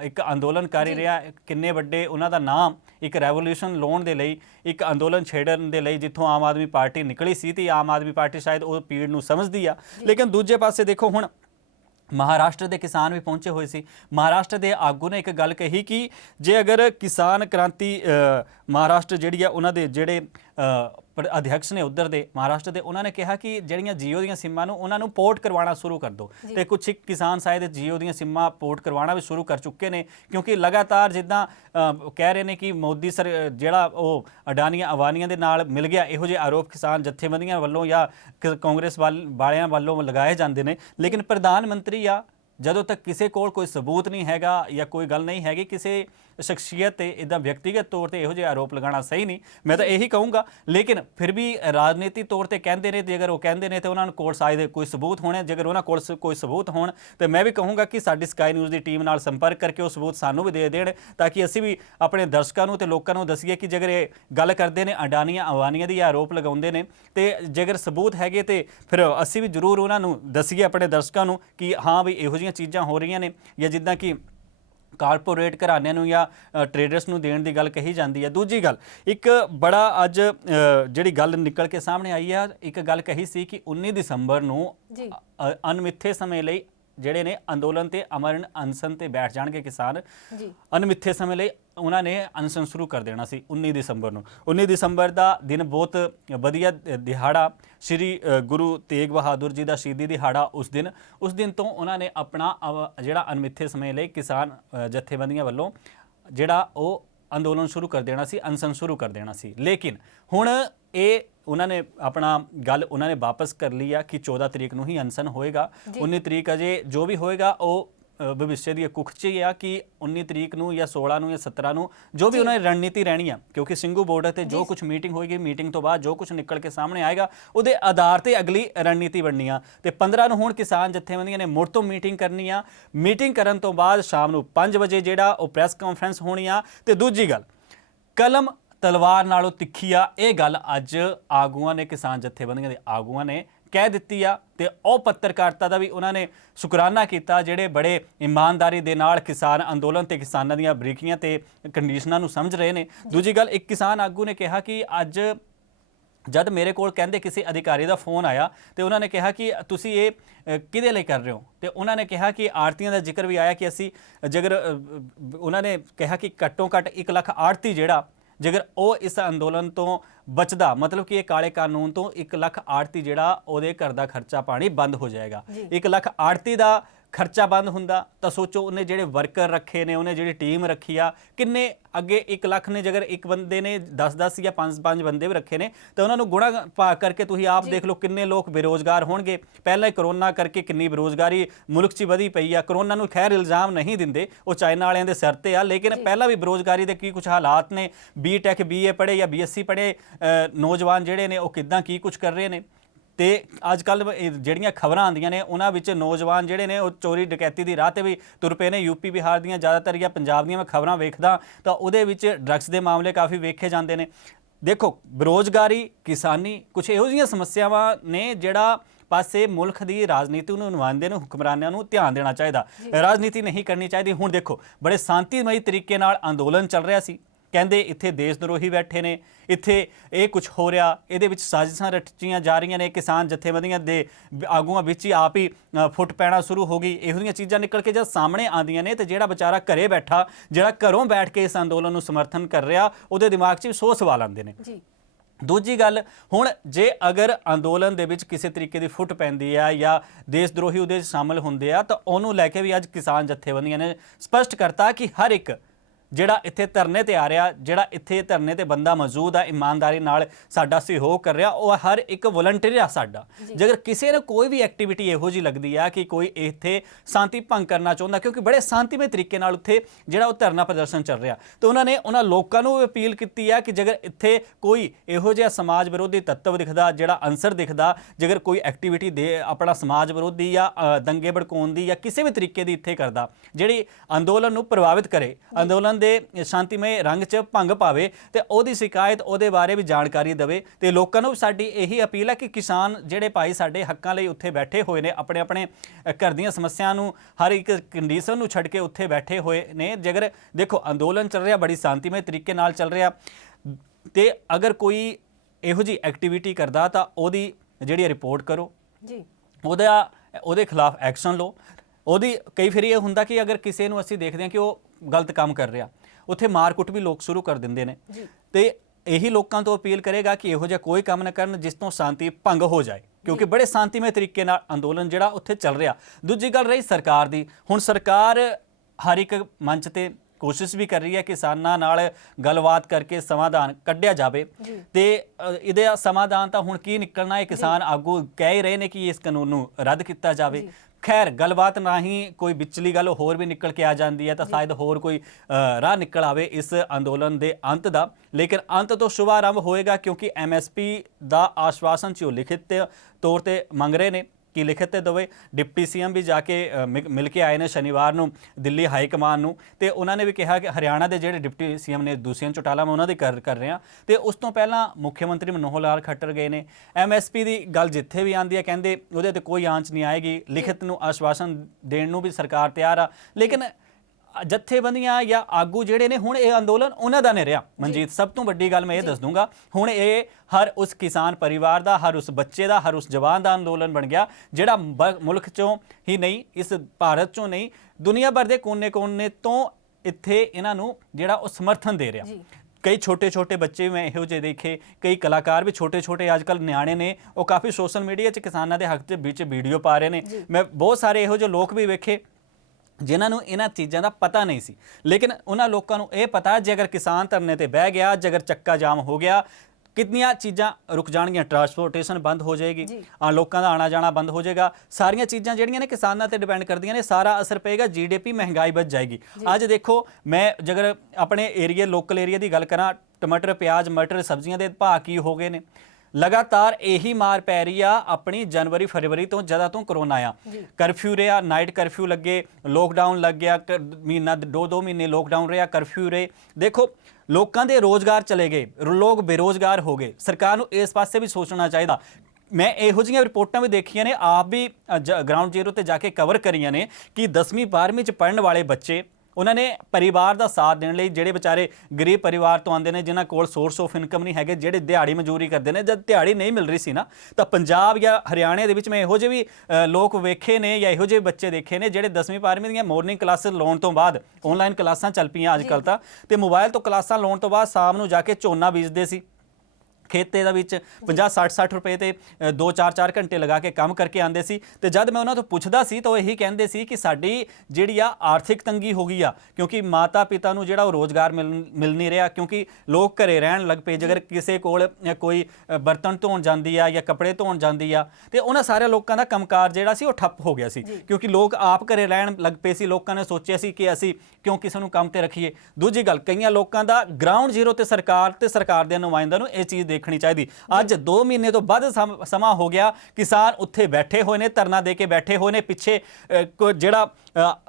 एक अंदोलनकारी रहा, किन्ने वड्डे उन्हां दा नाम एक रेवोल्यूशन लाउण दे लई, एक अंदोलन छेड़न दे लई जिथों आम आदमी पार्टी निकली सी ते आम आदमी पार्टी शायद वो पीड़ नूं समझदी आ। लेकिन दूजे पासे देखो हुण महाराष्ट्र के किसान भी पहुंचे हुए सी। महाराष्ट्र के आगू ने एक गल कही कि जे अगर किसान क्रांति महाराष्ट्र जिहड़ी आ उन्हां दे जिहड़े ਅਧਿਕਸ਼ ਨੇ ਉੱਧਰ ਦੇ ਮਹਾਰਾਸ਼ਟਰ ਦੇ, ਉਹਨਾਂ ਨੇ ਕਿਹਾ ਕਿ ਜਿਹੜੀਆਂ ਜੀਓ ਦੀਆਂ ਸਿੰਮਾਂ ਨੂੰ ਉਹਨਾਂ ਨੂੰ ਪੋਰਟ ਕਰਵਾਉਣਾ ਸ਼ੁਰੂ ਕਰ ਦਿਓ ਤੇ ਕੁਝ ਕਿਸਾਨ ਸ਼ਾਇਦ ਜੀਓ ਦੀਆਂ ਸਿੰਮਾਂ ਪੋਰਟ ਕਰਵਾਉਣਾ ਵੀ ਸ਼ੁਰੂ ਕਰ ਚੁੱਕੇ ਨੇ, ਕਿਉਂਕਿ ਲਗਾਤਾਰ ਜਿੱਦਾਂ ਕਹਿ ਰਹੇ ਨੇ ਕਿ ਮੋਦੀ ਸਰ ਜਿਹੜਾ ਉਹ ਅਡਾਨੀਆਂ ਅਵਾਨੀਆਂ ਦੇ ਨਾਲ ਮਿਲ ਗਿਆ, ਇਹੋ ਜਿਹੇ ਆਰੋਪ ਕਿਸਾਨ ਜਥੇਬੰਦੀਆਂ ਵੱਲੋਂ ਜਾਂ ਕਾਂਗਰਸ ਵਾਲਿਆਂ ਵੱਲੋਂ ਲਗਾਏ ਜਾਂਦੇ ਨੇ। ਲੇਕਿਨ ਪ੍ਰਧਾਨ ਮੰਤਰੀ ਆ ਜਦੋਂ ਤੱਕ ਕਿਸੇ ਕੋਲ ਕੋਈ ਸਬੂਤ ਨਹੀਂ ਹੈਗਾ ਜਾਂ ਕੋਈ ਗੱਲ ਨਹੀਂ ਹੈਗੀ ਕਿਸੇ ਸ਼ਖਸੀਅਤ ਤੇ ਇਦਾਂ ਵਿਅਕਤੀਗਤ ਤੌਰ ਤੇ ਇਹੋ ਜਿਹੇ ਆਰੋਪ ਲਗਾਉਣਾ ਸਹੀ ਨਹੀਂ, ਮੈਂ ਤਾਂ ਇਹੀ ਕਹੂੰਗਾ। ਲੇਕਿਨ ਫਿਰ ਵੀ ਰਾਜਨੀਤੀ ਤੌਰ ਤੇ ਕਹਿੰਦੇ ਨੇ, ਜੇਕਰ ਉਹ ਕਹਿੰਦੇ ਨੇ ਤੇ ਉਹਨਾਂ ਨੂੰ ਕੋਲ ਸ਼ਾਇਦ ਕੋਈ ਸਬੂਤ ਹੋਣੇ, ਜੇਕਰ ਉਹਨਾਂ ਕੋਲ ਕੋਈ ਸਬੂਤ ਹੋਣ ਤੇ ਮੈਂ ਵੀ ਕਹੂੰਗਾ ਕਿ ਸਾਡੀ ਸਕਾਈ ਨਿਊਜ਼ ਦੀ ਟੀਮ ਨਾਲ ਸੰਪਰਕ ਕਰਕੇ ਉਹ ਸਬੂਤ ਸਾਨੂੰ ਵੀ ਦੇ ਦੇਣ, ਤਾਂ ਕਿ ਅਸੀਂ ਵੀ ਆਪਣੇ ਦਰਸ਼ਕਾਂ ਨੂੰ ਤੇ ਲੋਕਾਂ ਨੂੰ ਦੱਸੀਏ ਕਿ ਜੇਕਰ ਇਹ ਗੱਲ ਕਰਦੇ ਨੇ ਅਡਾਨੀਆਂ ਅਵਾਨੀਆਂ ਦੀ ਆਰੋਪ ਲਗਾਉਂਦੇ ਨੇ ਤੇ ਜੇਕਰ ਸਬੂਤ ਹੈਗੇ ਤੇ ਫਿਰ ਅਸੀਂ ਵੀ ਜ਼ਰੂਰ ਉਹਨਾਂ ਨੂੰ ਦੱਸੀਏ ਆਪਣੇ ਦਰਸ਼ਕਾਂ ਨੂੰ ਕਿ ਹਾਂ ਵੀ ਇਹੋ ਜਿਹੀਆਂ ਚੀਜ਼ਾਂ ਹੋ ਰਹੀਆਂ ਨੇ, ਜਾਂ ਜਿੱਦਾਂ ਕਿ ਕਾਰਪੋਰੇਟ ਘਰਾਣਿਆਂ ਨੂੰ ਜਾਂ ਟਰੇਡਰਸ ਨੂੰ ਦੇਣ ਦੀ ਗੱਲ ਕਹੀ ਜਾਂਦੀ ਹੈ। ਦੂਜੀ ਗੱਲ, ਇੱਕ ਬੜਾ ਅੱਜ ਜਿਹੜੀ ਗੱਲ ਨਿਕਲ ਕੇ ਸਾਹਮਣੇ ਆਈ ਆ, ਇੱਕ ਗੱਲ ਕਹੀ ਸੀ ਕਿ 19 ਦਸੰਬਰ ਨੂੰ ਅਣਮਿੱਥੇ ਸਮੇਂ ਲਈ ਜਿਹੜੇ ਨੇ ਅੰਦੋਲਨ ਤੇ ਅਮਰਨ ਅਨਸ਼ਨ ਤੇ ਬੈਠ ਜਾਣਗੇ ਕਿਸਾਨ। ਅਣਮਿੱਥੇ ਸਮੇਂ ਲਈ ਉਹਨਾਂ ਨੇ ਅਨਸ਼ਨ ਸ਼ੁਰੂ ਕਰ ਦੇਣਾ ਸੀ 19 ਦਸੰਬਰ ਨੂੰ। 19 ਦਸੰਬਰ ਦਾ ਦਿਨ ਬਹੁਤ ਵਧੀਆ ਦਿਹਾੜਾ, ਸ਼੍ਰੀ ਗੁਰੂ ਤੇਗ ਬਹਾਦਰ ਜੀ ਦਾ ਸ਼ਹੀਦੀ ਦਿਹਾੜਾ। ਉਸ ਦਿਨ ਤੋਂ ਉਹਨਾਂ ਨੇ ਆਪਣਾ ਜਿਹੜਾ ਅਣਮਿੱਥੇ ਸਮੇਂ ਲਈ ਕਿਸਾਨ ਜਥੇਬੰਦੀਆਂ ਵੱਲੋਂ ਜਿਹੜਾ ਉਹ ਅੰਦੋਲਨ ਸ਼ੁਰੂ ਕਰ ਦੇਣਾ ਸੀ, ਅਨਸ਼ਨ ਸ਼ੁਰੂ ਕਰ ਦੇਣਾ ਸੀ। ਲੇਕਿਨ ਹੁਣ ਇਹ ਉਹਨਾਂ ਨੇ ਆਪਣਾ ਗੱਲ ਉਹਨਾਂ ਨੇ ਵਾਪਸ ਕਰ ਲਈ ਆ ਕਿ 14 ਤਰੀਕ ਨੂੰ ਹੀ ਅਨਸ਼ਨ ਹੋਏਗਾ। 19 ਤਰੀਕ ਅਜੇ ਜੋ ਵੀ ਹੋਏਗਾ ਉਹ ਭਵਿੱਖ ਦੀ ਕੁੱਖ 'ਚ ਹੀ ਆ ਕਿ 19 ਤਰੀਕ ਨੂੰ ਜਾਂ 16 ਨੂੰ ਜਾਂ 17 ਨੂੰ ਜੋ ਵੀ ਉਹਨਾਂ ਦੀ ਰਣਨੀਤੀ ਰਹਿਣੀ ਆ, ਕਿਉਂਕਿ ਸਿੰਘੂ ਬਾਰਡਰ ਤੇ ਜੋ ਕੁਝ ਮੀਟਿੰਗ ਹੋਏਗੀ, ਮੀਟਿੰਗ ਤੋਂ ਬਾਅਦ ਜੋ ਕੁਝ ਨਿਕਲ ਕੇ ਸਾਹਮਣੇ ਆਏਗਾ ਉਹਦੇ ਆਧਾਰ ਤੇ ਅਗਲੀ ਰਣਨੀਤੀ ਬਣਨੀ ਆ। ਤੇ 15 ਨੂੰ ਹੁਣ ਕਿਸਾਨ ਜਥੇਬੰਦੀਆਂ ਨੇ ਮੁੜ ਤੋਂ ਮੀਟਿੰਗ ਕਰਨੀ ਆ। ਮੀਟਿੰਗ ਕਰਨ ਤੋਂ ਬਾਅਦ ਸ਼ਾਮ ਨੂੰ 5 ਵਜੇ ਜਿਹੜਾ ਉਹ ਪ੍ਰੈਸ ਕਾਨਫਰੰਸ ਹੋਣੀ ਆ। ਤੇ ਦੂਜੀ ਗੱਲ, ਕਲਮ ਤਲਵਾਰ ਨਾਲੋਂ ਤਿੱਖੀ ਆ, ਇਹ ਗੱਲ ਅੱਜ ਆਗੂਆਂ ਨੇ, ਕਿਸਾਨ ਜਥੇਬੰਦੀਆਂ ਦੇ ਆਗੂਆਂ ਨੇ ਕਹਿ ਦਿੱਤੀ ਆ। ਤੇ ਉਹ ਪੱਤਰਕਾਰਤਾ ਦਾ ਵੀ ਉਹਨਾਂ ਨੇ ਸ਼ੁਕਰਾਨਾ ਕੀਤਾ ਜਿਹੜੇ ਬੜੇ ਇਮਾਨਦਾਰੀ ਦੇ ਨਾਲ ਕਿਸਾਨ ਅੰਦੋਲਨ ਤੇ ਕਿਸਾਨਾਂ ਦੀਆਂ ਬਰੀਕੀਆਂ ਤੇ ਕੰਡੀਸ਼ਨਾਂ ਨੂੰ ਸਮਝ ਰਹੇ ਨੇ। ਦੂਜੀ ਗੱਲ, ਇੱਕ ਕਿਸਾਨ ਆਗੂ ਨੇ ਕਿਹਾ ਕਿ ਅੱਜ ਜਦ ਮੇਰੇ ਕੋਲ ਕਹਿੰਦੇ ਕਿਸੇ ਅਧਿਕਾਰੀ ਦਾ ਫੋਨ ਆਇਆ ਤੇ ਉਹਨਾਂ ਨੇ ਕਿਹਾ ਕਿ ਤੁਸੀਂ ਇਹ ਕਿਹਦੇ ਲਈ ਕਰ ਰਹੇ ਹੋ, ਤੇ ਉਹਨਾਂ ਨੇ ਕਿਹਾ ਕਿ ਆੜਤੀਆਂ ਦਾ ਜ਼ਿਕਰ ਵੀ ਆਇਆ ਕਿ ਅਸੀਂ ਜੇਕਰ ਉਹਨਾਂ ਨੇ ਕਿਹਾ ਕਿ ਘੱਟੋ ਘੱਟ 1 ਲੱਖ ਆੜਤੀ ਜਿਹੜਾ ਜੇਕਰ ਉਹ ਇਸ ਅੰਦੋਲਨ ਤੋਂ ਬਚਦਾ, ਮਤਲਬ ਕਿ ਇਹ ਕਾਲੇ ਕਾਨੂੰਨ ਤੋਂ 1 ਲੱਖ ਆੜਤੀ ਜਿਹੜਾ ਉਹਦੇ ਘਰ ਦਾ ਖਰਚਾ ਪਾਣੀ ਬੰਦ ਹੋ ਜਾਏਗਾ। 1 ਲੱਖ ਆੜਤੀ ਦਾ ਖਰਚਾ ਬੰਦ ਹੁੰਦਾ ਤਾਂ ਸੋਚੋ ਉਹਨੇ ਜਿਹੜੇ ਵਰਕਰ ਰੱਖੇ ਨੇ, ਉਹਨੇ ਜਿਹੜੀ ਟੀਮ ਰੱਖੀ ਆ, ਕਿੰਨੇ ਅੱਗੇ 1 ਲੱਖ ਨੇ ਜੇਕਰ ਇੱਕ ਬੰਦੇ ਨੇ 10-10 ਜਾਂ 5-5 ਬੰਦੇ ਵੀ ਰੱਖੇ ਨੇ ਤਾਂ ਉਹਨਾਂ ਨੂੰ ਗੁਣਾ ਕਰਕੇ ਤੁਸੀਂ ਆਪ ਦੇਖ ਲਓ ਕਿੰਨੇ ਲੋਕ ਬੇਰੋਜ਼ਗਾਰ ਹੋਣਗੇ। ਪਹਿਲਾਂ ਹੀ ਕਰੋਨਾ ਕਰਕੇ ਕਿੰਨੀ ਬੇਰੋਜ਼ਗਾਰੀ ਮੁਲਕ 'ਚ ਵਧੀ ਪਈ ਆ। ਕਰੋਨਾ ਨੂੰ ਖੈਰ ਇਲਜ਼ਾਮ ਨਹੀਂ ਦਿੰਦੇ, ਉਹ ਚਾਈਨਾ ਵਾਲਿਆਂ ਦੇ ਸਿਰ ਤੇ ਆ, ਲੇਕਿਨ ਪਹਿਲਾਂ ਵੀ ਬੇਰੋਜ਼ਗਾਰੀ ਦੇ ਕੀ ਕੁਝ ਹਾਲਾਤ ਨੇ। ਬੀਟੈਕ BA ਪੜ੍ਹੇ ਜਾਂ BSc ਪੜ੍ਹੇ ਨੌਜਵਾਨ ਜਿਹੜੇ ਨੇ ਉਹ ਕਿੱਦਾਂ ਕੀ ਕੁਝ ਕਰ ਰਹੇ ਨੇ। ਤੇ ਅੱਜ ਕੱਲ੍ਹ ਜਿਹੜੀਆਂ ਖਬਰਾਂ ਆਉਂਦੀਆਂ ਨੇ ਉਹਨਾਂ ਵਿੱਚ ਨੌਜਵਾਨ ਜਿਹੜੇ ਨੇ ਉਹ ਚੋਰੀ ਡਕੈਤੀ ਦੀ ਰਾਹ ਤੇ ਵੀ ਤੁਰ ਪਏ ਨੇ। ਯੂਪੀ ਬਿਹਾਰ ਦੀਆਂ ਜ਼ਿਆਦਾਤਰ ਜਾਂ ਪੰਜਾਬ ਦੀਆਂ ਮੈਂ ਖਬਰਾਂ ਵੇਖਦਾ ਤਾਂ ਉਹਦੇ ਵਿੱਚ ਡਰੱਗਸ ਦੇ ਮਾਮਲੇ ਕਾਫੀ ਵੇਖੇ ਜਾਂਦੇ ਨੇ। ਦੇਖੋ, ਬੇਰੁਜ਼ਗਾਰੀ, ਕਿਸਾਨੀ, ਕੁਝ ਇਹੋ ਜਿਹੀਆਂ ਸਮੱਸਿਆਵਾਂ ਨੇ ਜਿਹੜਾ ਪਾਸੇ ਮੁਲਕ ਦੀ ਰਾਜਨੀਤੀ ਨੂੰ, ਨੁਮਾਇੰਦੇ ਨੂੰ, ਹੁਕਮਰਾਨਾਂ ਨੂੰ ਧਿਆਨ ਦੇਣਾ ਚਾਹੀਦਾ। ਰਾਜਨੀਤੀ ਨਹੀਂ ਕਰਨੀ ਚਾਹੀਦੀ। ਹੁਣ ਦੇਖੋ, ਬੜੇ ਸ਼ਾਂਤੀਮਈ ਤਰੀਕੇ ਨਾਲ ਅੰਦੋਲਨ ਚੱਲ ਰਿਹਾ ਸੀ। ਕਹਿੰਦੇ ਇੱਥੇ ਦੇਸ਼ ਦਰੋਹੀ ਬੈਠੇ ਨੇ, ਇੱਥੇ ਇਹ ਕੁਝ ਹੋ ਰਿਹਾ, ਇਹਦੇ ਵਿੱਚ ਸਾਜ਼ਿਸ਼ਾਂ ਰਚੀਆਂ ਜਾ ਰਹੀਆਂ ਨੇ। ਕਿਸਾਨ ਜਥੇਬੰਦੀਆਂ ਦੇ ਆਗੂਆਂ ਵਿੱਚ ਹੀ ਆਪ ਹੀ ਫੁੱਟ ਪੈਣਾ ਸ਼ੁਰੂ ਹੋ ਗਈ। ਇਹੋ ਜਿਹੀਆਂ ਚੀਜ਼ਾਂ ਨਿਕਲ ਕੇ ਜਦ ਸਾਹਮਣੇ ਆਉਂਦੀਆਂ ਨੇ ਤੇ ਜਿਹੜਾ ਵਿਚਾਰਾ ਘਰੇ ਬੈਠਾ, ਜਿਹੜਾ ਘਰੋਂ ਬੈਠ ਕੇ ਇਸ ਅੰਦੋਲਨ ਨੂੰ ਸਮਰਥਨ ਕਰ ਰਿਹਾ, ਉਹਦੇ ਦਿਮਾਗ 'ਚ 100 ਸਵਾਲ ਆਉਂਦੇ ਨੇ। ਦੂਜੀ ਗੱਲ, ਹੁਣ ਜੇ ਅਗਰ ਅੰਦੋਲਨ ਦੇ ਵਿੱਚ ਕਿਸੇ ਤਰੀਕੇ ਦੀ ਫੁੱਟ ਪੈਂਦੀ ਆ ਜਾਂ ਦੇਸ਼ ਦਰੋਹੀ ਉਹਦੇ 'ਚ ਸ਼ਾਮਲ ਹੁੰਦੇ ਆ ਤਾਂ ਉਹਨੂੰ ਲੈ ਕੇ ਵੀ ਅੱਜ ਕਿਸਾਨ ਜਥੇਬੰਦੀਆਂ ਨੇ ਸਪਸ਼ਟ ਕਰਤਾ ਕਿ ਹਰ ਇੱਕ ਜਿਹੜਾ ਇੱਥੇ ਧਰਨੇ ਤੇ ਆ ਰਿਹਾ, ਜਿਹੜਾ ਇੱਥੇ ਧਰਨੇ ਤੇ ਬੰਦਾ ਮੌਜੂਦ ਆ, ਇਮਾਨਦਾਰੀ ਨਾਲ ਸਾਡਾ ਸਹਿਯੋਗ ਕਰ ਰਿਹਾ, ਉਹ ਹਰ ਇੱਕ ਵਲੰਟੀਅਰ ਆ ਸਾਡਾ। ਜੇਕਰ ਕਿਸੇ ਨੂੰ ਕੋਈ ਵੀ ਐਕਟੀਵਿਟੀ ਇਹੋ ਜਿਹੀ ਲੱਗਦੀ ਆ ਕਿ ਕੋਈ ਇੱਥੇ ਸ਼ਾਂਤੀ ਭੰਗ ਕਰਨਾ ਚਾਹੁੰਦਾ, ਕਿਉਂਕਿ ਬੜੇ ਸ਼ਾਂਤੀਮਈ ਤਰੀਕੇ ਨਾਲ ਉੱਥੇ ਜਿਹੜਾ ਉਹ ਧਰਨਾ ਪ੍ਰਦਰਸ਼ਨ ਚੱਲ ਰਿਹਾ, ਤਾਂ ਉਹਨਾਂ ਨੇ ਉਹਨਾਂ ਲੋਕਾਂ ਨੂੰ ਅਪੀਲ ਕੀਤੀ ਆ ਕਿ ਜੇਕਰ ਇੱਥੇ ਕੋਈ ਇਹੋ ਜਿਹਾ ਸਮਾਜ ਵਿਰੋਧੀ ਤੱਤਵ ਦਿਖਦਾ, ਜਿਹੜਾ ਅਨਸਰ ਦਿਖਦਾ, ਜੇਕਰ ਕੋਈ ਐਕਟੀਵਿਟੀ ਦੇ ਆਪਣਾ ਸਮਾਜ ਵਿਰੋਧੀ ਜਾਂ ਦੰਗੇ ਭੜਕਾਉਣ ਦੀ ਜਾਂ ਕਿਸੇ ਵੀ ਤਰੀਕੇ ਦੀ ਇੱਥੇ ਕਰਦਾ, ਜਿਹੜੀ ਅੰਦੋਲਨ ਨੂੰ ਪ੍ਰਭਾਵਿਤ ਕਰੇ, ਅੰਦੋਲਨ ਦੇ ਸ਼ਾਂਤੀਮਈ ਰੰਗ 'ਚ ਭੰਗ ਪਾਵੇ, ਤੇ ਉਹਦੀ ਸ਼ਿਕਾਇਤ, ਉਹਦੇ ਬਾਰੇ ਵੀ ਜਾਣਕਾਰੀ ਦੇਵੇ। ਤੇ ਲੋਕਾਂ ਨੂੰ ਸਾਡੀ ਇਹੀ ਅਪੀਲ ਹੈ ਕਿ ਕਿਸਾਨ ਜਿਹੜੇ ਭਾਈ ਸਾਡੇ ਹੱਕਾਂ ਲਈ ਉੱਥੇ ਬੈਠੇ ਹੋਏ ਨੇ, ਆਪਣੇ ਆਪਣੇ ਘਰ ਦੀਆਂ ਸਮੱਸਿਆ ਨੂੰ, ਹਰ ਇੱਕ ਕੰਡੀਸ਼ਨ ਨੂੰ ਛੱਡ ਕੇ ਉੱਥੇ ਬੈਠੇ ਹੋਏ ਨੇ। ਜੇਕਰ ਦੇਖੋ ਅੰਦੋਲਨ ਚੱਲ ਰਿਹਾ, ਬੜੀ ਸ਼ਾਂਤੀਮਈ ਤਰੀਕੇ ਨਾਲ ਚੱਲ ਰਿਹਾ, ਤੇ ਅਗਰ ਕੋਈ ਇਹੋ ਜਿਹੀ ਐਕਟੀਵਿਟੀ ਕਰਦਾ ਤਾਂ ਉਹਦੀ ਜਿਹੜੀ ਰਿਪੋਰਟ ਕਰੋ, ਉਹਦੇ ਖਿਲਾਫ ਐਕਸ਼ਨ ਲਓ। ਉਹਦੀ ਕਈ ਵਾਰੀ ਇਹ ਹੁੰਦਾ ਕਿ ਅਗਰ ਕਿਸੇ ਨੂੰ ਅਸੀਂ ਦੇਖਦੇ ਹਾਂ ਕਿ ਉਹ ਗਲਤ ਕੰਮ ਕਰ ਰਿਹਾ, ਉੱਥੇ ਮਾਰ ਕੁੱਟ ਵੀ ਲੋਕ ਸ਼ੁਰੂ ਕਰ ਦਿੰਦੇ ਨੇ। ਤੇ ਇਹੀ ਲੋਕਾਂ ਤੋਂ ਅਪੀਲ ਕਰੇਗਾ ਕਿ ਇਹੋ ਜਿਹਾ ਕੋਈ ਕੰਮ ਨਾ ਕਰਨ ਜਿਸ ਤੋਂ ਸ਼ਾਂਤੀ ਭੰਗ ਹੋ ਜਾਏ, ਕਿਉਂਕਿ ਬੜੇ ਸ਼ਾਂਤੀਮਈ ਤਰੀਕੇ ਨਾਲ ਅੰਦੋਲਨ ਜਿਹੜਾ ਉੱਥੇ ਚੱਲ ਰਿਹਾ। ਦੂਜੀ ਗੱਲ ਰਹੀ ਸਰਕਾਰ ਦੀ, ਹੁਣ ਸਰਕਾਰ ਹਰ ਇੱਕ ਮੰਚ ਤੇ ਕੋਸ਼ਿਸ਼ ਵੀ ਕਰ ਰਹੀ ਹੈ ਕਿਸਾਨਾਂ ਨਾਲ ਗੱਲਬਾਤ ਕਰਕੇ ਸਮਾਧਾਨ ਕੱਢਿਆ ਜਾਵੇ, ਤੇ ਇਹਦੇ ਸਮਾਧਾਨ ਤਾਂ ਹੁਣ ਕੀ ਨਿਕਲਣਾ ਹੈ, ਕਿਸਾਨ ਆਗੂ ਕਹਿ ਹੀ ਰਹੇ ਨੇ ਕਿ ਇਸ ਕਾਨੂੰਨ ਨੂੰ ਰੱਦ ਕੀਤਾ ਜਾਵੇ। ਖੈਰ ਗੱਲਬਾਤ ਰਾਹੀਂ ਕੋਈ ਵਿਚਲੀ ਗੱਲ ਹੋਰ ਵੀ ਨਿਕਲ ਕੇ ਆ ਜਾਂਦੀ ਹੈ ਤਾਂ ਸ਼ਾਇਦ ਹੋਰ ਕੋਈ ਰਾਹ ਨਿਕਲ ਆਵੇ ਇਸ ਅੰਦੋਲਨ ਦੇ ਅੰਤ ਦਾ, ਲੇਕਿਨ ਅੰਤ ਤੋਂ ਸ਼ੁਭਾਰੰਭ ਹੋਏਗਾ, ਕਿਉਂਕਿ MSP ਦਾ ਆਸ਼ਵਾਸਨ ਚ ਉਹ ਲਿਖਿਤ ਤੌਰ ਤੇ ਮੰਗ ਰਹੇ ਨੇ ਕਿ ਲਿਖਤ ਤੇ ਦਵੇ। ਡਿਪਟੀ CM ਵੀ ਜਾ ਕੇ ਮਿਲ ਕੇ ਆਏ ਨੇ ਸ਼ਨੀਵਾਰ ਨੂੰ ਦਿੱਲੀ ਹਾਈ ਕਮਾਨ ਨੂੰ, ਤੇ ਉਹਨਾਂ ਨੇ ਵੀ ਕਿਹਾ ਕਿ ਹਰਿਆਣਾ ਦੇ ਜਿਹੜੇ ਡਿਪਟੀ CM ਨੇ ਦੁਸ਼ਯੰਤ ਚੌਟਾਲਾ, ਮੈਂ ਉਹਨਾਂ ਦੀ ਕਰ ਰਹੇ ਹਾਂ, ਤੇ ਉਸ ਤੋਂ ਪਹਿਲਾਂ ਮੁੱਖ ਮੰਤਰੀ ਮਨੋਹਰ ਲਾਲ ਖੱਟਰ ਗਏ ਨੇ। MSP ਦੀ ਗੱਲ ਜਿੱਥੇ ਵੀ ਆਉਂਦੀ ਹੈ ਕਹਿੰਦੇ ਉਹਦੇ ਤੇ ਕੋਈ ਆਂਚ ਨਹੀਂ ਆਏਗੀ, ਲਿਖਤ ਨੂੰ ਆਸ਼ਵਾਸਨ ਦੇਣ ਨੂੰ ਵੀ ਸਰਕਾਰ ਤਿਆਰ ਆ, ਲੇਕਿਨ ਜਥੇਬੰਦੀਆਂ ਜਾਂ ਆਗੂ ਜਿਹੜੇ ਨੇ ਹੁਣ ਇਹ ਅੰਦੋਲਨ ਉਹਨਾਂ ਦਾ ਨਹੀਂ ਰਿਹਾ। ਮਨਜੀਤ, ਸਭ ਤੋਂ ਵੱਡੀ ਗੱਲ ਮੈਂ ਇਹ ਦੱਸ ਦੂੰਗਾ, ਹੁਣ ਇਹ ਹਰ ਉਸ ਕਿਸਾਨ ਪਰਿਵਾਰ ਦਾ, ਹਰ ਉਸ ਬੱਚੇ ਦਾ, ਹਰ ਉਸ ਜਵਾਨ ਦਾ ਅੰਦੋਲਨ ਬਣ ਗਿਆ, ਜਿਹੜਾ ਮੁਲਕ ਚੋਂ ਹੀ ਨਹੀਂ, ਇਸ ਭਾਰਤ ਚੋਂ ਨਹੀਂ, ਦੁਨੀਆ ਭਰ ਦੇ ਕੋਨੇ-ਕੋਨੇ ਤੋਂ ਇੱਥੇ ਇਹਨਾਂ ਨੂੰ ਜਿਹੜਾ ਉਹ ਸਮਰਥਨ ਦੇ ਰਿਹਾ। ਕਈ ਛੋਟੇ ਬੱਚੇ ਮੈਂ ਇਹੋ ਜਿਹੇ ਦੇਖੇ, ਕਈ ਕਲਾਕਾਰ ਵੀ ਛੋਟੇ ਅੱਜ ਕੱਲ੍ਹ ਨਿਆਣੇ ਨੇ, ਉਹ ਕਾਫੀ ਸੋਸ਼ਲ ਮੀਡੀਆ 'ਚ ਕਿਸਾਨਾਂ ਦੇ ਹੱਕ ਦੇ ਵਿੱਚ ਵੀਡੀਓ ਪਾ ਰਹੇ ਨੇ। ਮੈਂ ਬਹੁਤ ਸਾਰੇ ਇਹੋ ਜਿਹੇ ਲੋਕ ਵੀ ਵੇਖੇ ਜਿਨ੍ਹਾਂ ਨੂੰ ਇਹਨਾਂ ਚੀਜ਼ਾਂ ਦਾ ਪਤਾ ਨਹੀਂ ਸੀ, ਲੇਕਿਨ ਉਹਨਾਂ ਲੋਕਾਂ ਨੂੰ ਇਹ ਪਤਾ ਜੇ ਅਗਰ ਕਿਸਾਨ ਧਰਨੇ ਤੇ ਬਹਿ ਗਿਆ, ਜੇ ਅਗਰ ਚੱਕਾ ਜਾਮ ਹੋ ਗਿਆ, ਕਿੰਨੀਆਂ ਚੀਜ਼ਾਂ ਰੁਕ ਜਾਣਗੀਆਂ, ਟਰਾਂਸਪੋਰਟੇਸ਼ਨ ਬੰਦ ਹੋ ਜਾਏਗੀ, ਲੋਕਾਂ ਦਾ ਆਣਾ ਜਾਣਾ ਬੰਦ ਹੋ ਜਾਏਗਾ, ਸਾਰੀਆਂ ਚੀਜ਼ਾਂ ਜਿਹੜੀਆਂ ਨੇ ਕਿਸਾਨਾਂ ਤੇ ਡਿਪੈਂਡ ਕਰਦੀਆਂ ਨੇ, ਸਾਰਾ ਅਸਰ ਪਏਗਾ, GDP ਮਹਿੰਗਾਈ ਵੱਧ ਜਾਏਗੀ। ਅੱਜ ਦੇਖੋ, ਮੈਂ ਜੇਕਰ ਆਪਣੇ ਏਰੀਆ ਲੋਕਲ ਏਰੀਆ ਦੀ ਗੱਲ ਕਰਾਂ, ਟਮਾਟਰ, ਪਿਆਜ਼, ਮਟਰ, ਸਬਜ਼ੀਆਂ ਦੇ ਭਾਅ ਕੀ ਹੋ ਗਏ ਨੇ। ਲਗਾਤਾਰ ਇਹੀ ਮਾਰ ਪੈ ਰਹੀ ਆ ਆਪਣੀ ਜਨਵਰੀ ਫਰਵਰੀ ਤੋਂ, ਜਦੋਂ ਤੋਂ ਕਰੋਨਾ ਆ। ਕਰਫਿਊ ਰਿਹਾ, ਨਾਈਟ ਕਰਫਿਊ ਲੱਗੇ, ਲੋਕਡਾਊਨ ਲੱਗ ਗਿਆ, ਮਹੀਨਾ 2 ਮਹੀਨੇ ਲੋਕਡਾਊਨ ਰਿਹਾ, ਕਰਫਿਊ ਰਹੇ। ਦੇਖੋ ਲੋਕਾਂ ਦੇ ਰੋਜ਼ਗਾਰ ਚਲੇ ਗਏ, ਲੋਕ ਬੇਰੋਜ਼ਗਾਰ ਹੋ ਗਏ। ਸਰਕਾਰ ਨੂੰ ਇਸ ਪਾਸੇ ਵੀ ਸੋਚਣਾ ਚਾਹੀਦਾ। ਮੈਂ ਇਹੋ ਜਿਹੀਆਂ ਰਿਪੋਰਟਾਂ ਵੀ ਦੇਖੀਆਂ ਨੇ, ਆਪ ਵੀ ਗਰਾਊਂਡ ਜ਼ੀਰੋ ਤੇ ਜਾ ਕੇ ਕਵਰ ਕਰੀਆਂ ਨੇ ਕਿ 10ਵੀਂ 12ਵੀਂ 'ਚ ਪੜ੍ਹਨ ਵਾਲੇ ਬੱਚੇ, ਉਹਨਾਂ ਨੇ ਪਰਿਵਾਰ ਦਾ ਸਾਥ ਦੇਣ ਲਈ, ਜਿਹੜੇ ਵਿਚਾਰੇ ਗਰੀਬ ਪਰਿਵਾਰ ਤੋਂ ਆਉਂਦੇ ਨੇ, ਜਿਨ੍ਹਾਂ ਕੋਲ ਸੋਰਸ ਆਫ ਇਨਕਮ ਨਹੀਂ ਹੈਗੇ, ਜਿਹੜੇ ਦਿਹਾੜੀ ਮਜ਼ਦੂਰੀ ਕਰਦੇ ਨੇ, ਜਦ ਦਿਹਾੜੀ ਨਹੀਂ ਮਿਲ ਰਹੀ ਸੀ ਨਾ, ਤਾਂ ਪੰਜਾਬ ਜਾਂ ਹਰਿਆਣੇ ਦੇ ਵਿੱਚ ਮੈਂ ਇਹੋ ਜਿਹੇ ਵੀ ਲੋਕ ਵੇਖੇ ਨੇ ਜਾਂ ਇਹੋ ਜਿਹੇ ਬੱਚੇ ਦੇਖੇ ਨੇ ਜਿਹੜੇ 10ਵੀਂ 12ਵੀਂ ਦੀਆਂ ਮਾਰਨਿੰਗ ਕਲਾਸਿਸ ਲਾਉਣ ਤੋਂ ਬਾਅਦ, ਆਨਲਾਈਨ ਕਲਾਸਾਂ ਚੱਲ ਪਈਆਂ ਅੱਜ ਕੱਲ੍ਹ ਤਾਂ, ਤੇ ਮੋਬਾਈਲ ਤੋਂ ਕਲਾਸਾਂ ਲਾਉਣ ਤੋਂ ਬਾਅਦ ਸ਼ਾਮ ਨੂੰ ਜਾ ਕੇ ਝੋਨਾ ਬੀਜਦੇ ਸੀ ਖੇਤੇ ਦਾ ਵਿੱਚ 50-60 ਰੁਪਏ ਤੇ 2-4 ਘੰਟੇ ਲਗਾ ਕੇ ਕੰਮ ਕਰਕੇ ਆਉਂਦੇ ਸੀ। ਤੇ ਜਦ ਮੈਂ ਉਹਨਾਂ ਤੋਂ ਪੁੱਛਦਾ ਸੀ ਤਾਂ ਉਹ ਇਹੀ ਕਹਿੰਦੇ ਸੀ ਕਿ ਸਾਡੀ ਜਿਹੜੀ ਆ ਆਰਥਿਕ ਤੰਗੀ ਹੋ ਗਈ ਆ, ਕਿਉਂਕਿ ਮਾਤਾ ਪਿਤਾ ਨੂੰ ਜਿਹੜਾ ਉਹ ਰੋਜ਼ਗਾਰ ਮਿਲ ਨਹੀਂ ਰਿਹਾ, ਕਿਉਂਕਿ ਲੋਕ ਘਰੇ ਰਹਿਣ ਲੱਗ ਪਏ। ਜੇਕਰ ਕਿਸੇ ਕੋਲ ਕੋਈ ਬਰਤਨ ਧੋਣ ਜਾਂਦੀ ਆ ਜਾਂ ਕੱਪੜੇ ਧੋਣ ਜਾਂਦੀ ਆ, ਤੇ ਉਹਨਾਂ ਸਾਰੇ ਲੋਕਾਂ ਦਾ ਕੰਮਕਾਰ ਜਿਹੜਾ ਸੀ ਉਹ ਠੱਪ ਹੋ ਗਿਆ ਸੀ, ਕਿਉਂਕਿ ਲੋਕ ਆਪ ਘਰੇ ਰਹਿਣ ਲੱਗ ਪਏ ਸੀ। ਲੋਕਾਂ ਨੇ ਸੋਚਿਆ ਸੀ ਕਿ ਅਸੀਂ ਕਿਉਂ ਕਿਸੇ ਨੂੰ ਕੰਮ ਤੇ ਰੱਖੀਏ। ਦੂਜੀ ਗੱਲ, ਕਈਆਂ ਲੋਕਾਂ ਦਾ ਗਰਾਊਂਡ ਜ਼ੀਰੋ ਤੇ ਸਰਕਾਰ ਦੇ ਨੁਮਾਇੰਦਿਆਂ ਨੂੰ ਇਹ ਚੀਜ਼ ਦੇਖਣੀ ਚਾਹੀਦੀ। ਅੱਜ 2 ਮਹੀਨੇ ਤੋਂ ਵੱਧ ਸਮਾਂ ਹੋ ਗਿਆ, ਕਿਸਾਨ ਉੱਥੇ ਬੈਠੇ ਹੋਏ ਨੇ, ਧਰਨਾ ਦੇ ਕੇ ਬੈਠੇ ਹੋਏ ਨੇ। ਪਿੱਛੇ ਜਿਹੜਾ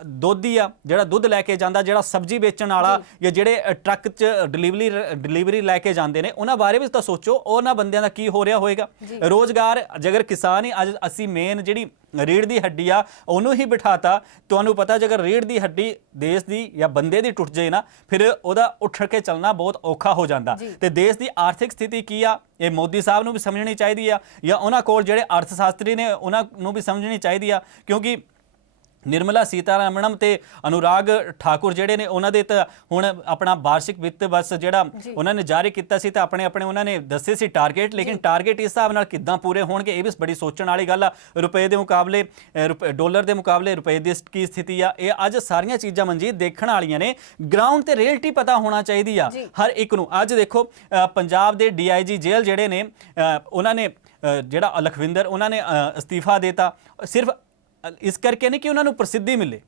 ਦੋਧੀ ਆ, ਜਿਹੜਾ ਦੁੱਧ ਲੈ ਕੇ ਜਾਂਦਾ, ਜਿਹੜਾ ਸਬਜ਼ੀ ਵੇਚਣ ਵਾਲਾ, ਜਾਂ ਜਿਹੜੇ ਟਰੱਕ 'ਚ ਡਿਲੀਵਰੀ ਲੈ ਕੇ ਜਾਂਦੇ ਨੇ, ਉਹਨਾਂ ਬਾਰੇ ਵੀ ਤਾਂ ਸੋਚੋ, ਉਹਨਾਂ ਬੰਦਿਆਂ ਦਾ ਕੀ ਹੋ ਰਿਹਾ ਹੋਏਗਾ। ਰੋਜ਼ਗਾਰ ਜੇਕਰ ਕਿਸਾਨ ਹੀ ਅੱਜ ਅਸੀਂ ਮੇਨ ਜਿਹੜੀ ਰੀੜ੍ਹ ਦੀ ਹੱਡੀ ਆ ਉਹਨੂੰ ਹੀ ਬਿਠਾਤਾ, ਤੁਹਾਨੂੰ ਪਤਾ ਜੇਕਰ ਰੀੜ੍ਹ ਦੀ ਹੱਡੀ ਦੇਸ਼ ਦੀ ਜਾਂ ਬੰਦੇ ਦੀ ਟੁੱਟ ਜਾਏ ਨਾ, ਫਿਰ ਉਹਦਾ ਉੱਠ ਕੇ ਚੱਲਣਾ ਬਹੁਤ ਔਖਾ ਹੋ ਜਾਂਦਾ। ਤੇ ਦੇਸ਼ ਦੀ ਆਰਥਿਕ ਸਥਿਤੀ ਕੀ ਆ, ਇਹ ਮੋਦੀ ਸਾਹਿਬ ਨੂੰ ਵੀ ਸਮਝਣੀ ਚਾਹੀਦੀ ਆ, ਜਾਂ ਉਹਨਾਂ ਕੋਲ ਜਿਹੜੇ ਅਰਥ ਸ਼ਾਸਤਰੀ ਨੇ ਉਹਨਾਂ ਨੂੰ ਵੀ ਸਮਝਣੀ ਚਾਹੀਦੀ ਆ, ਕਿਉਂਕਿ ਨਿਰਮਲਾ ਸੀਤਾਰਮਣ ਤੇ ਅਨੁਰਾਗ ਠਾਕੁਰ ਜਿਹੜੇ ਨੇ, ਉਹਨਾਂ ਦੇ ਤਾਂ ਹੁਣ ਆਪਣਾ ਵਾਰਸ਼ਿਕ ਵਿੱਤ ਵਰਸ਼ ਜਿਹੜਾ ਉਹਨਾਂ ਨੇ ਜਾਰੀ ਕੀਤਾ ਸੀ, ਤਾਂ ਆਪਣੇ ਉਹਨਾਂ ਨੇ ਦੱਸੇ ਸੀ ਟਾਰਗੇਟ, ਲੇਕਿਨ ਟਾਰਗੇਟ ਇਸ ਹਿਸਾਬ ਨਾਲ ਕਿੱਦਾਂ ਪੂਰੇ ਹੋਣਗੇ ਇਹ ਵੀ ਬੜੀ ਸੋਚਣ ਵਾਲੀ ਗੱਲ ਆ। ਰੁਪਏ ਦੇ ਮੁਕਾਬਲੇ ਡਾਲਰ ਦੇ ਮੁਕਾਬਲੇ ਰੁਪਏ ਦੀ ਕੀ ਸਥਿਤੀ ਆ, ਇਹ ਅੱਜ ਸਾਰੀਆਂ ਚੀਜ਼ਾਂ ਮਨਜੀਤ ਦੇਖਣ ਵਾਲੀਆਂ ਨੇ। ਗਰਾਊਂਡ ਤੇ ਰਿਐਲਿਟੀ ਪਤਾ ਹੋਣਾ ਚਾਹੀਦੀ ਆ ਹਰ ਇੱਕ ਨੂੰ। ਅੱਜ ਦੇਖੋ ਪੰਜਾਬ ਦੇ DIG ਜੇਲ੍ਹ ਜਿਹੜੇ ਨੇ, ਉਹਨਾਂ ਨੇ ਜਿਹੜਾ ਲਖਵਿੰਦਰ, ਉਹਨਾਂ ਨੇ ਅਸਤੀਫਾ ਦੇਤਾ, ਸਿਰਫ ਇਸ ਕਰਕੇ ਨਹੀਂ ਕਿ ਉਹਨਾਂ ਨੂੰ ਪ੍ਰਸਿੱਧੀ ਮਿਲੇ,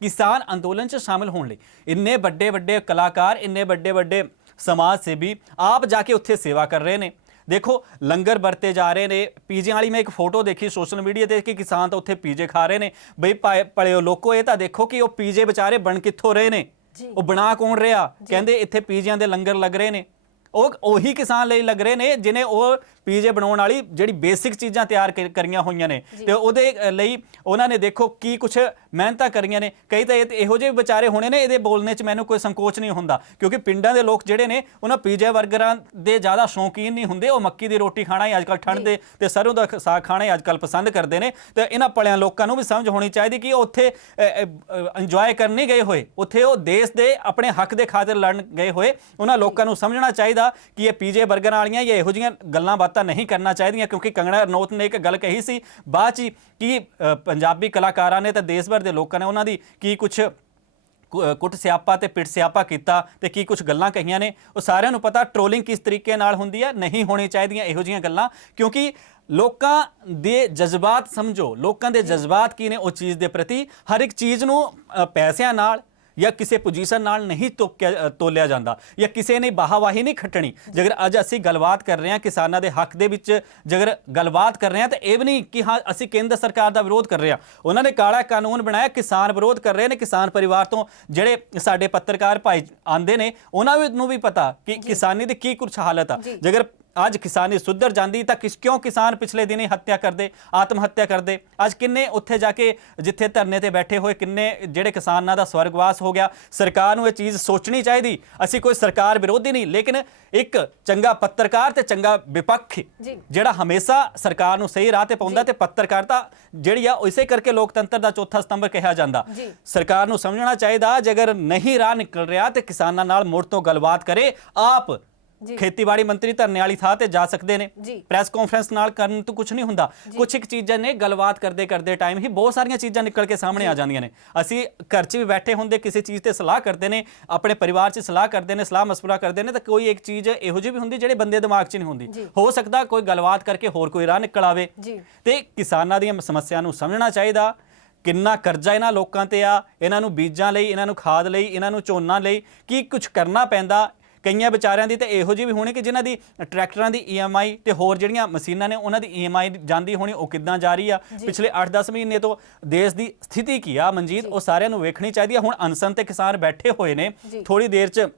ਕਿਸਾਨ ਅੰਦੋਲਨ 'ਚ ਸ਼ਾਮਿਲ ਹੋਣ ਲਈ। ਇੰਨੇ ਵੱਡੇ ਕਲਾਕਾਰ, ਇੰਨੇ ਵੱਡੇ ਸਮਾਜ ਸੇਵੀ ਆਪ ਜਾ ਕੇ ਉੱਥੇ ਸੇਵਾ ਕਰ ਰਹੇ ਨੇ। ਦੇਖੋ ਲੰਗਰ ਵਰਤੇ ਜਾ ਰਹੇ ਨੇ। ਪੀਜੇ ਵਾਲੀ ਮੈਂ ਇੱਕ ਫੋਟੋ ਦੇਖੀ ਸੋਸ਼ਲ ਮੀਡੀਆ ਤੇ ਕਿ ਕਿਸਾਨ ਤਾਂ ਉੱਥੇ ਪੀਜੇ ਖਾ ਰਹੇ ਨੇ। ਬਈ ਪੜਿਓ ਲੋਕੋ, ਇਹ ਤਾਂ ਦੇਖੋ ਕਿ ਉਹ ਪੀਜੇ ਵਿਚਾਰੇ ਬਣ ਕਿੱਥੋਂ ਰਹੇ ਨੇ, ਉਹ ਬਣਾ ਕੌਣ ਰਿਹਾ। ਕਹਿੰਦੇ ਇੱਥੇ ਪੀਜਿਆਂ ਦੇ ਲੰਗਰ ਲੱਗ ਰਹੇ ਨੇ, ਉਹ ਉਹੀ ਕਿਸਾਨ ਲਈ ਲੱਗ ਰਹੇ ਨੇ ਜਿਹਨੇ ਉਹ ਪੀਜੇ ਬਣਾਉਣ ਵਾਲੀ ਜਿਹੜੀ ਬੇਸਿਕ ਚੀਜ਼ਾਂ ਤਿਆਰ ਕਰੀਆਂ ਹੋਈਆਂ ਨੇ, ਤੇ ਉਹਦੇ ਲਈ ਉਹਨਾਂ ਨੇ ਦੇਖੋ ਕੀ ਕੁਛ ਮਿਹਨਤਾਂ ਕਰੀਆਂ ਨੇ। ਕਈ ਤਾਂ ਇਹੋ ਜਿਹੇ ਵਿਚਾਰੇ ਹੋਣੇ ਨੇ, ਇਹਦੇ ਬੋਲਣੇ 'ਚ ਮੈਨੂੰ ਕੋਈ ਸੰਕੋਚ ਨਹੀਂ ਹੁੰਦਾ, ਕਿਉਂਕਿ ਪਿੰਡਾਂ ਦੇ ਲੋਕ ਜਿਹੜੇ ਨੇ ਉਹਨਾਂ ਪੀਜ਼ਾ ਬਰਗਰਾਂ ਦੇ ਜ਼ਿਆਦਾ ਸ਼ੌਕੀਨ ਨਹੀਂ ਹੁੰਦੇ। ਉਹ ਮੱਕੀ ਦੀ ਰੋਟੀ ਖਾਣਾ ਹੀ ਅੱਜ ਕੱਲ੍ਹ ਠੰਡ ਦੇ ਤੇ ਸਰੋਂ ਦਾ ਸਾਗ ਖਾਣਾ ਹੀ ਅੱਜ ਕੱਲ੍ਹ ਪਸੰਦ ਕਰਦੇ ਨੇ। ਤੇ ਇਹਨਾਂ ਭਲਿਆਂ ਲੋਕਾਂ ਨੂੰ ਵੀ ਸਮਝ ਹੋਣੀ ਚਾਹੀਦੀ ਕਿ ਉਹ ਉੱਥੇ ਇੰਜੋਏ ਕਰਨ ਨਹੀਂ ਗਏ ਹੋਏ, ਉੱਥੇ ਉਹ ਦੇਸ਼ ਦੇ ਆਪਣੇ ਹੱਕ ਦੇ ਖਾਤਰ ਲੜਨ ਗਏ ਹੋਏ। ਉਹਨਾਂ ਲੋਕਾਂ ਨੂੰ ਸਮਝਣਾ ਚਾਹੀਦਾ ਕਿ ਇਹ ਪੀਜ਼ੇ ਬਰਗਰ ਵਾਲੀਆਂ ਜਾਂ ਇਹੋ ਜਿਹੀਆਂ ਗੱਲਾਂ ਬਾਤਾਂ ਨਹੀਂ ਕਰਨਾ ਚਾਹੀਦੀਆਂ, ਕਿਉਂਕਿ ਕੰਗਣਾ ਰਣੌਤ ਨੇ ਇੱਕ ਗੱਲ ਕਹੀ ਸੀ ਬਾਅਦ 'ਚ ਕਿ ਪੰਜਾਬੀ ਕਲਾਕਾਰਾਂ ਨੇ ਤੇ ਦੇਸ਼ ਭਰ ਦੇ ਲੋਕਾਂ ਨੇ ਉਹਨਾਂ ਦੀ ਕੀ ਕੁਛ ਕੁੱਟ ਸਿਆਪਾ ਤੇ ਪਿੱਟ ਸਿਆਪਾ ਕੀਤਾ ਤੇ ਕੀ ਕੁਝ ਗੱਲਾਂ ਕਹੀਆਂ ਨੇ। ਉਹ ਸਾਰਿਆਂ ਨੂੰ ਪਤਾ ਟ੍ਰੋਲਿੰਗ ਕਿਸ ਤਰੀਕੇ ਨਾਲ ਹੁੰਦੀ ਹੈ। ਨਹੀਂ ਹੋਣੀ ਚਾਹੀਦੀਆਂ ਇਹੋ ਜਿਹੀਆਂ ਗੱਲਾਂ, ਕਿਉਂਕਿ ਲੋਕਾਂ ਦੇ ਜਜ਼ਬਾਤ ਸਮਝੋ, ਲੋਕਾਂ ਦੇ ਜਜ਼ਬਾਤ ਕੀ ਨੇ ਉਸ ਚੀਜ਼ ਦੇ ਪ੍ਰਤੀ। ਹਰ ਇੱਕ ਚੀਜ਼ ਨੂੰ ਪੈਸਿਆਂ ਨਾਲ ਜਾਂ ਕਿਸੇ ਪੋਜੀਸ਼ਨ ਨਾਲ ਨਹੀਂ ਤੋਲਿਆ ਜਾਂਦਾ, ਜਾਂ ਕਿਸੇ ਨੇ ਬਾਹਾਵਾਹੀ ਨਹੀਂ ਖੱਟਣੀ। ਜੇਕਰ ਅੱਜ ਅਸੀਂ ਗੱਲਬਾਤ ਕਰ ਰਹੇ ਹਾਂ ਕਿਸਾਨਾਂ ਦੇ ਹੱਕ ਦੇ ਵਿੱਚ, ਜੇਕਰ ਗੱਲਬਾਤ ਕਰ ਰਹੇ ਹਾਂ ਤਾਂ ਇਹ ਵੀ ਨਹੀਂ ਕਿ ਹਾਂ ਅਸੀਂ ਕੇਂਦਰ ਸਰਕਾਰ ਦਾ ਵਿਰੋਧ ਕਰ ਰਹੇ ਹਾਂ। ਉਹਨਾਂ ਨੇ ਕਾਲਾ ਕਾਨੂੰਨ ਬਣਾਇਆ, ਕਿਸਾਨ ਵਿਰੋਧ ਕਰ ਰਹੇ ਨੇ। ਕਿਸਾਨ ਪਰਿਵਾਰ ਤੋਂ ਜਿਹੜੇ ਸਾਡੇ ਪੱਤਰਕਾਰ ਭਾਈ ਆਉਂਦੇ ਨੇ ਉਹਨਾਂ ਨੂੰ ਵੀ ਪਤਾ ਕਿ ਕਿਸਾਨੀ ਦੀ ਕੀ ਕੁਛ ਹਾਲਤ ਆ। ਜੇਕਰ ਅੱਜ ਕਿਸਾਨੀ ਸੁਧਰ ਜਾਂਦੀ ਤਾਂ ਕਿਉਂ ਕਿਸਾਨ ਪਿਛਲੇ ਦਿਨ ਹੀ ਹੱਤਿਆ ਕਰਦੇ, ਆਤਮ ਹੱਤਿਆ ਕਰਦੇ। ਅੱਜ ਕਿੰਨੇ ਉੱਥੇ ਜਾ ਕੇ ਜਿੱਥੇ ਧਰਨੇ ਤੇ ਬੈਠੇ ਹੋਏ ਕਿੰਨੇ ਜਿਹੜੇ ਕਿਸਾਨਾਂ ਦਾ ਸਵਰਗਵਾਸ ਹੋ ਗਿਆ। ਸਰਕਾਰ ਨੂੰ ਇਹ ਚੀਜ਼ ਸੋਚਣੀ ਚਾਹੀਦੀ। ਅਸੀਂ ਕੋਈ ਸਰਕਾਰ ਵਿਰੋਧੀ ਨਹੀਂ, ਲੇਕਿਨ ਇੱਕ ਚੰਗਾ ਪੱਤਰਕਾਰ ਤੇ ਚੰਗਾ ਵਿਪੱਖ ਜਿਹੜਾ ਹਮੇਸ਼ਾ ਸਰਕਾਰ ਨੂੰ ਸਹੀ ਰਾਹ ਤੇ ਪਾਉਂਦਾ, ਤੇ ਪੱਤਰਕਾਰਤਾ ਜਿਹੜੀ ਆ ਇਸੇ ਕਰਕੇ ਲੋਕਤੰਤਰ ਦਾ ਚੌਥਾ ਸਤੰਭ ਕਿਹਾ ਜਾਂਦਾ। ਸਰਕਾਰ ਨੂੰ ਸਮਝਣਾ ਚਾਹੀਦਾ ਜੇਕਰ ਨਹੀਂ ਰਾਹ ਨਿਕਲ ਰਿਹਾ ਤੇ ਕਿਸਾਨਾਂ ਨਾਲ ਮੁੜ ਤੋਂ ਗੱਲਬਾਤ ਕਰੇ। ਆਪ ਖੇਤੀਬਾੜੀ ਮੰਤਰੀ ਧਰਨੇ ਵਾਲੀ ਥਾਂ ਤੇ ਜਾ ਸਕਦੇ ਨੇ, ਪ੍ਰੈਸ ਕਾਨਫਰੰਸ ਨਾਲ ਕਰਨ ਤੋਂ ਕੁਝ ਨਹੀਂ ਹੁੰਦਾ। ਕੁਝ ਇੱਕ ਚੀਜ਼ਾਂ ਨੇ ਗੱਲਬਾਤ ਕਰਦੇ ਟਾਈਮ ਹੀ ਬਹੁਤ ਸਾਰੀਆਂ ਚੀਜ਼ਾਂ ਨਿਕਲ ਕੇ ਸਾਹਮਣੇ ਆ ਜਾਂਦੀਆਂ ਨੇ। ਅਸੀਂ ਘਰ 'ਚ ਵੀ ਬੈਠੇ ਹੁੰਦੇ ਕਿਸੇ ਚੀਜ਼ ਤੇ ਸਲਾਹ ਕਰਦੇ ਨੇ, ਆਪਣੇ ਪਰਿਵਾਰ 'ਚ ਸਲਾਹ ਕਰਦੇ ਨੇ, ਸਲਾਹ ਮਸ਼ਵਰਾ ਕਰਦੇ ਨੇ, ਤਾਂ ਕੋਈ ਇੱਕ ਚੀਜ਼ ਇਹੋ ਜਿਹੀ ਵੀ ਹੁੰਦੀ ਜਿਹੜੇ ਬੰਦੇ ਦਿਮਾਗ 'ਚ ਨਹੀਂ ਹੁੰਦੀ। ਹੋ ਸਕਦਾ ਕੋਈ ਗੱਲਬਾਤ ਕਰਕੇ ਹੋਰ ਕੋਈ ਰਾਹ ਨਿਕਲ ਆਵੇ। ਤੇ ਕਿਸਾਨਾਂ ਦੀਆਂ ਸਮੱਸਿਆ ਨੂੰ ਸਮਝਣਾ ਚਾਹੀਦਾ। ਕਿੰਨਾ ਕਰਜ਼ਾ ਇਹਨਾਂ ਲੋਕਾਂ ਤੇ ਆ, ਇਹਨਾਂ ਨੂੰ ਬੀਜਾਂ ਲਈ, ਇਹਨਾਂ ਨੂੰ ਖਾਦ ਲਈ, ਇਹਨਾਂ ਨੂੰ ਝੋਨਾ ਲਈ ਕੀ ਕੁਝ ਕਰਨਾ ਪੈਂਦਾ। ਕਈਆਂ ਵਿਚਾਰਿਆਂ ਦੀ ਤਾਂ ਇਹੋ ਜਿਹੀ ਵੀ ਹੋਣੀ ਕਿ ਜਿਨ੍ਹਾਂ ਦੀ ਟਰੈਕਟਰਾਂ ਦੀ EMI ਤੇ ਹੋਰ ਜਿਹੜੀਆਂ ਮਸ਼ੀਨਾਂ ਨੇ ਉਹਨਾਂ ਦੀ EMI ਜਾਂਦੀ ਹੋਣੀ, ਉਹ ਕਿੱਦਾਂ ਜਾ ਰਹੀ ਆ। ਪਿਛਲੇ 8-10 ਮਹੀਨੇ ਤੋਂ ਦੇਸ਼ ਦੀ ਸਥਿਤੀ ਕੀ ਆ ਮਨਜੀਤ, ਉਹ ਸਾਰਿਆਂ ਨੂੰ ਵੇਖਣੀ ਚਾਹੀਦੀ ਆ। ਹੁਣ ਅਨਸ਼ਨ ਤੇ ਕਿਸਾਨ ਬੈਠੇ ਹੋਏ ਨੇ, ਥੋੜੀ ਦੇਰ 'ਚ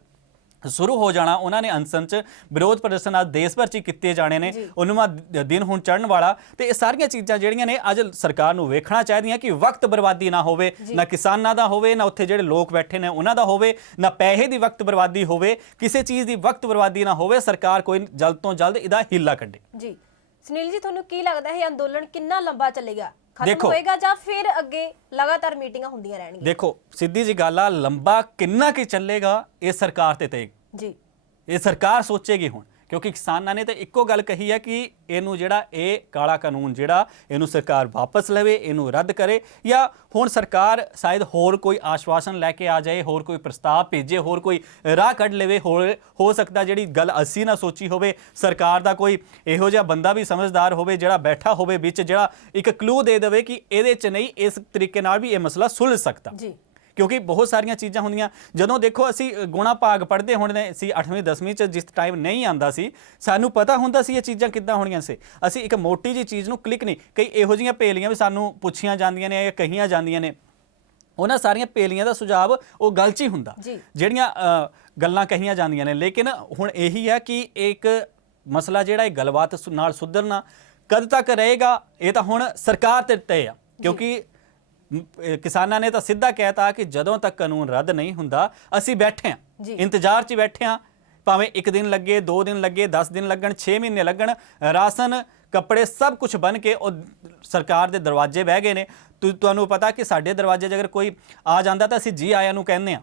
ਸ਼ੁਰੂ ਹੋ ਜਾਣਾ ਉਹਨਾਂ ਨੇ ਅਨਸ਼ਨ 'ਚ। ਵਿਰੋਧ ਪ੍ਰਦਰਸ਼ਨ ਅੱਜ ਦੇਸ਼ ਭਰ 'ਚ ਕੀਤੇ ਜਾਣੇ ਨੇ, 19ਵਾਂ ਦਿਨ ਹੁਣ ਚੜ੍ਹਨ ਵਾਲਾ। ਤੇ ਇਹ ਸਾਰੀਆਂ ਚੀਜ਼ਾਂ ਜਿਹੜੀਆਂ ਨੇ ਅੱਜ ਸਰਕਾਰ ਨੂੰ ਵੇਖਣਾ ਚਾਹੀਦੀਆਂ ਕਿ ਵਕਤ ਬਰਬਾਦੀ ਨਾ ਹੋਵੇ, ਨਾ ਕਿਸਾਨਾਂ ਦਾ ਹੋਵੇ, ਨਾ ਉੱਥੇ ਜਿਹੜੇ ਲੋਕ ਬੈਠੇ ਨੇ ਉਹਨਾਂ ਦਾ ਹੋਵੇ, ਨਾ ਪੈਸੇ ਦੀ ਵਕਤ ਬਰਬਾਦੀ ਹੋਵੇ, ਕਿਸੇ ਚੀਜ਼ ਦੀ ਵਕਤ ਬਰਬਾਦੀ ਨਾ ਹੋਵੇ। ਸਰਕਾਰ ਕੋਈ ਜਲਦ ਤੋਂ ਜਲਦ ਇਹਦਾ ਹੀਲਾ ਕੱਢੇ। ਜੀ ਸੁਨੀਲ ਜੀ, ਤੁਹਾਨੂੰ ਕੀ ਲੱਗਦਾ ਹੈ ਅੰਦੋਲਨ ਕਿੰਨਾ ਲੰਬਾ ਚੱਲੇਗਾ, ਖਤਮ ਹੋਏਗਾ ਜਾਂ ਫਿਰ ਅੱਗੇ ਲਗਾਤਾਰ ਮੀਟਿੰਗਾਂ ਹੁੰਦੀਆਂ ਰਹਿਣਗੀਆਂ? ਦੇਖੋ ਸਿੱਧੀ ਜੀ ਗੱਲ ਆ, ਲੰਬਾ ਕਿੰਨਾ ਕੀ ਚੱਲੇਗਾ ਇਹ ਸਰਕਾਰ ਤੇ ਜੀ ਇਹ ਸਰਕਾਰ ਸੋਚੇਗੀ ਹੁਣ, ਕਿਉਂਕਿ ਕਿਸਾਨਾਂ ਨੇ ਤਾਂ ਇੱਕੋ ਗੱਲ ਕਹੀ ਹੈ ਕਿ ਇਹਨੂੰ ਜਿਹੜਾ ਇਹ ਕਾਲਾ ਕਾਨੂੰਨ ਜਿਹੜਾ ਇਹਨੂੰ ਸਰਕਾਰ ਵਾਪਸ ਲਵੇ, ਇਹਨੂੰ ਰੱਦ ਕਰੇ, ਜਾਂ ਹੁਣ ਸਰਕਾਰ ਸ਼ਾਇਦ ਹੋਰ ਕੋਈ ਆਸ਼ਵਾਸਨ ਲੈ ਕੇ ਆ ਜਾਏ, ਹੋਰ ਕੋਈ ਪ੍ਰਸਤਾਵ ਭੇਜੇ, ਹੋਰ ਕੋਈ ਰਾਹ ਕੱਢ ਲਵੇ। ਹੋ ਸਕਦਾ ਜਿਹੜੀ ਗੱਲ ਅਸੀਂ ਨਾ ਸੋਚੀ ਹੋਵੇ, ਸਰਕਾਰ ਦਾ ਕੋਈ ਇਹੋ ਜਿਹਾ ਬੰਦਾ ਵੀ ਸਮਝਦਾਰ ਹੋਵੇ ਜਿਹੜਾ ਬੈਠਾ ਹੋਵੇ ਵਿੱਚ, ਜਿਹੜਾ ਇੱਕ ਕਲੂ ਦੇ ਦੇਵੇ ਕਿ ਇਹਦੇ 'ਚ ਨਹੀਂ, ਇਸ ਤਰੀਕੇ ਨਾਲ ਵੀ ਇਹ ਮਸਲਾ ਸੁਲਝ ਸਕਦਾ। ਕਿਉਂਕਿ ਬਹੁਤ ਸਾਰੀਆਂ ਚੀਜ਼ਾਂ ਹੁੰਦੀਆਂ। ਜਦੋਂ ਦੇਖੋ ਅਸੀਂ ਗੁਣਾ ਭਾਗ ਪੜ੍ਹਦੇ ਹੁੰਦੇ ਸੀ 8ਵੀਂ 10ਵੀਂ 'ਚ, ਜਿਸ ਟਾਈਮ ਨਹੀਂ ਆਉਂਦਾ ਸੀ ਸਾਨੂੰ ਪਤਾ ਹੁੰਦਾ ਸੀ ਇਹ ਚੀਜ਼ਾਂ ਕਿੱਦਾਂ ਹੋਣੀਆਂ ਸੀ। ਅਸੀਂ ਇੱਕ ਮੋਟੀ ਜਿਹੀ ਚੀਜ਼ ਨੂੰ ਕਲਿੱਕ ਨਹੀਂ, ਕਈ ਇਹੋ ਜਿਹੀਆਂ ਭੇਲੀਆਂ ਵੀ ਸਾਨੂੰ ਪੁੱਛੀਆਂ ਜਾਂਦੀਆਂ ਨੇ ਜਾਂ ਕਹੀਆਂ ਜਾਂਦੀਆਂ ਨੇ, ਉਹਨਾਂ ਸਾਰੀਆਂ ਭੇਲੀਆਂ ਦਾ ਸੁਝਾਅ ਉਹ ਗੱਲ 'ਚ ਹੀ ਹੁੰਦਾ, ਜਿਹੜੀਆਂ ਗੱਲਾਂ ਕਹੀਆਂ ਜਾਂਦੀਆਂ ਨੇ। ਲੇਕਿਨ ਹੁਣ ਇਹੀ ਹੈ ਕਿ ਇੱਕ ਮਸਲਾ ਜਿਹੜਾ ਇਹ ਗੱਲਬਾਤ ਨਾਲ ਸੁਧਰਨਾ ਕਦ ਤੱਕ ਰਹੇਗਾ, ਇਹ ਤਾਂ ਹੁਣ ਸਰਕਾਰ ਤੇ ਤੈਅ ਆ। ਕਿਉਂਕਿ ਕਿਸਾਨਾਂ ਨੇ ਤਾਂ ਸਿੱਧਾ ਕਹਿਤਾ ਕਿ ਜਦੋਂ ਤੱਕ ਕਾਨੂੰਨ ਰੱਦ ਨਹੀਂ ਹੁੰਦਾ ਅਸੀਂ ਬੈਠੇ ਹਾਂ, ਇੰਤਜ਼ਾਰ 'ਚ ਬੈਠੇ ਹਾਂ। ਭਾਵੇਂ 1 ਦਿਨ ਲੱਗੇ, 2 ਦਿਨ ਲੱਗੇ, 10 ਦਿਨ ਲੱਗਣ, 6 ਮਹੀਨੇ ਲੱਗਣ, ਰਾਸ਼ਨ ਕੱਪੜੇ ਸਭ ਕੁਝ ਬਣ ਕੇ ਉਹ ਸਰਕਾਰ ਦੇ ਦਰਵਾਜ਼ੇ ਬਹਿ ਗਏ ਨੇ। ਤੁਹਾਨੂੰ ਪਤਾ ਕਿ ਸਾਡੇ ਦਰਵਾਜ਼ੇ 'ਚ ਅਗਰ ਕੋਈ ਆ ਜਾਂਦਾ ਤਾਂ ਅਸੀਂ ਜੀ ਆਇਆਂ ਨੂੰ ਕਹਿੰਦੇ ਹਾਂ,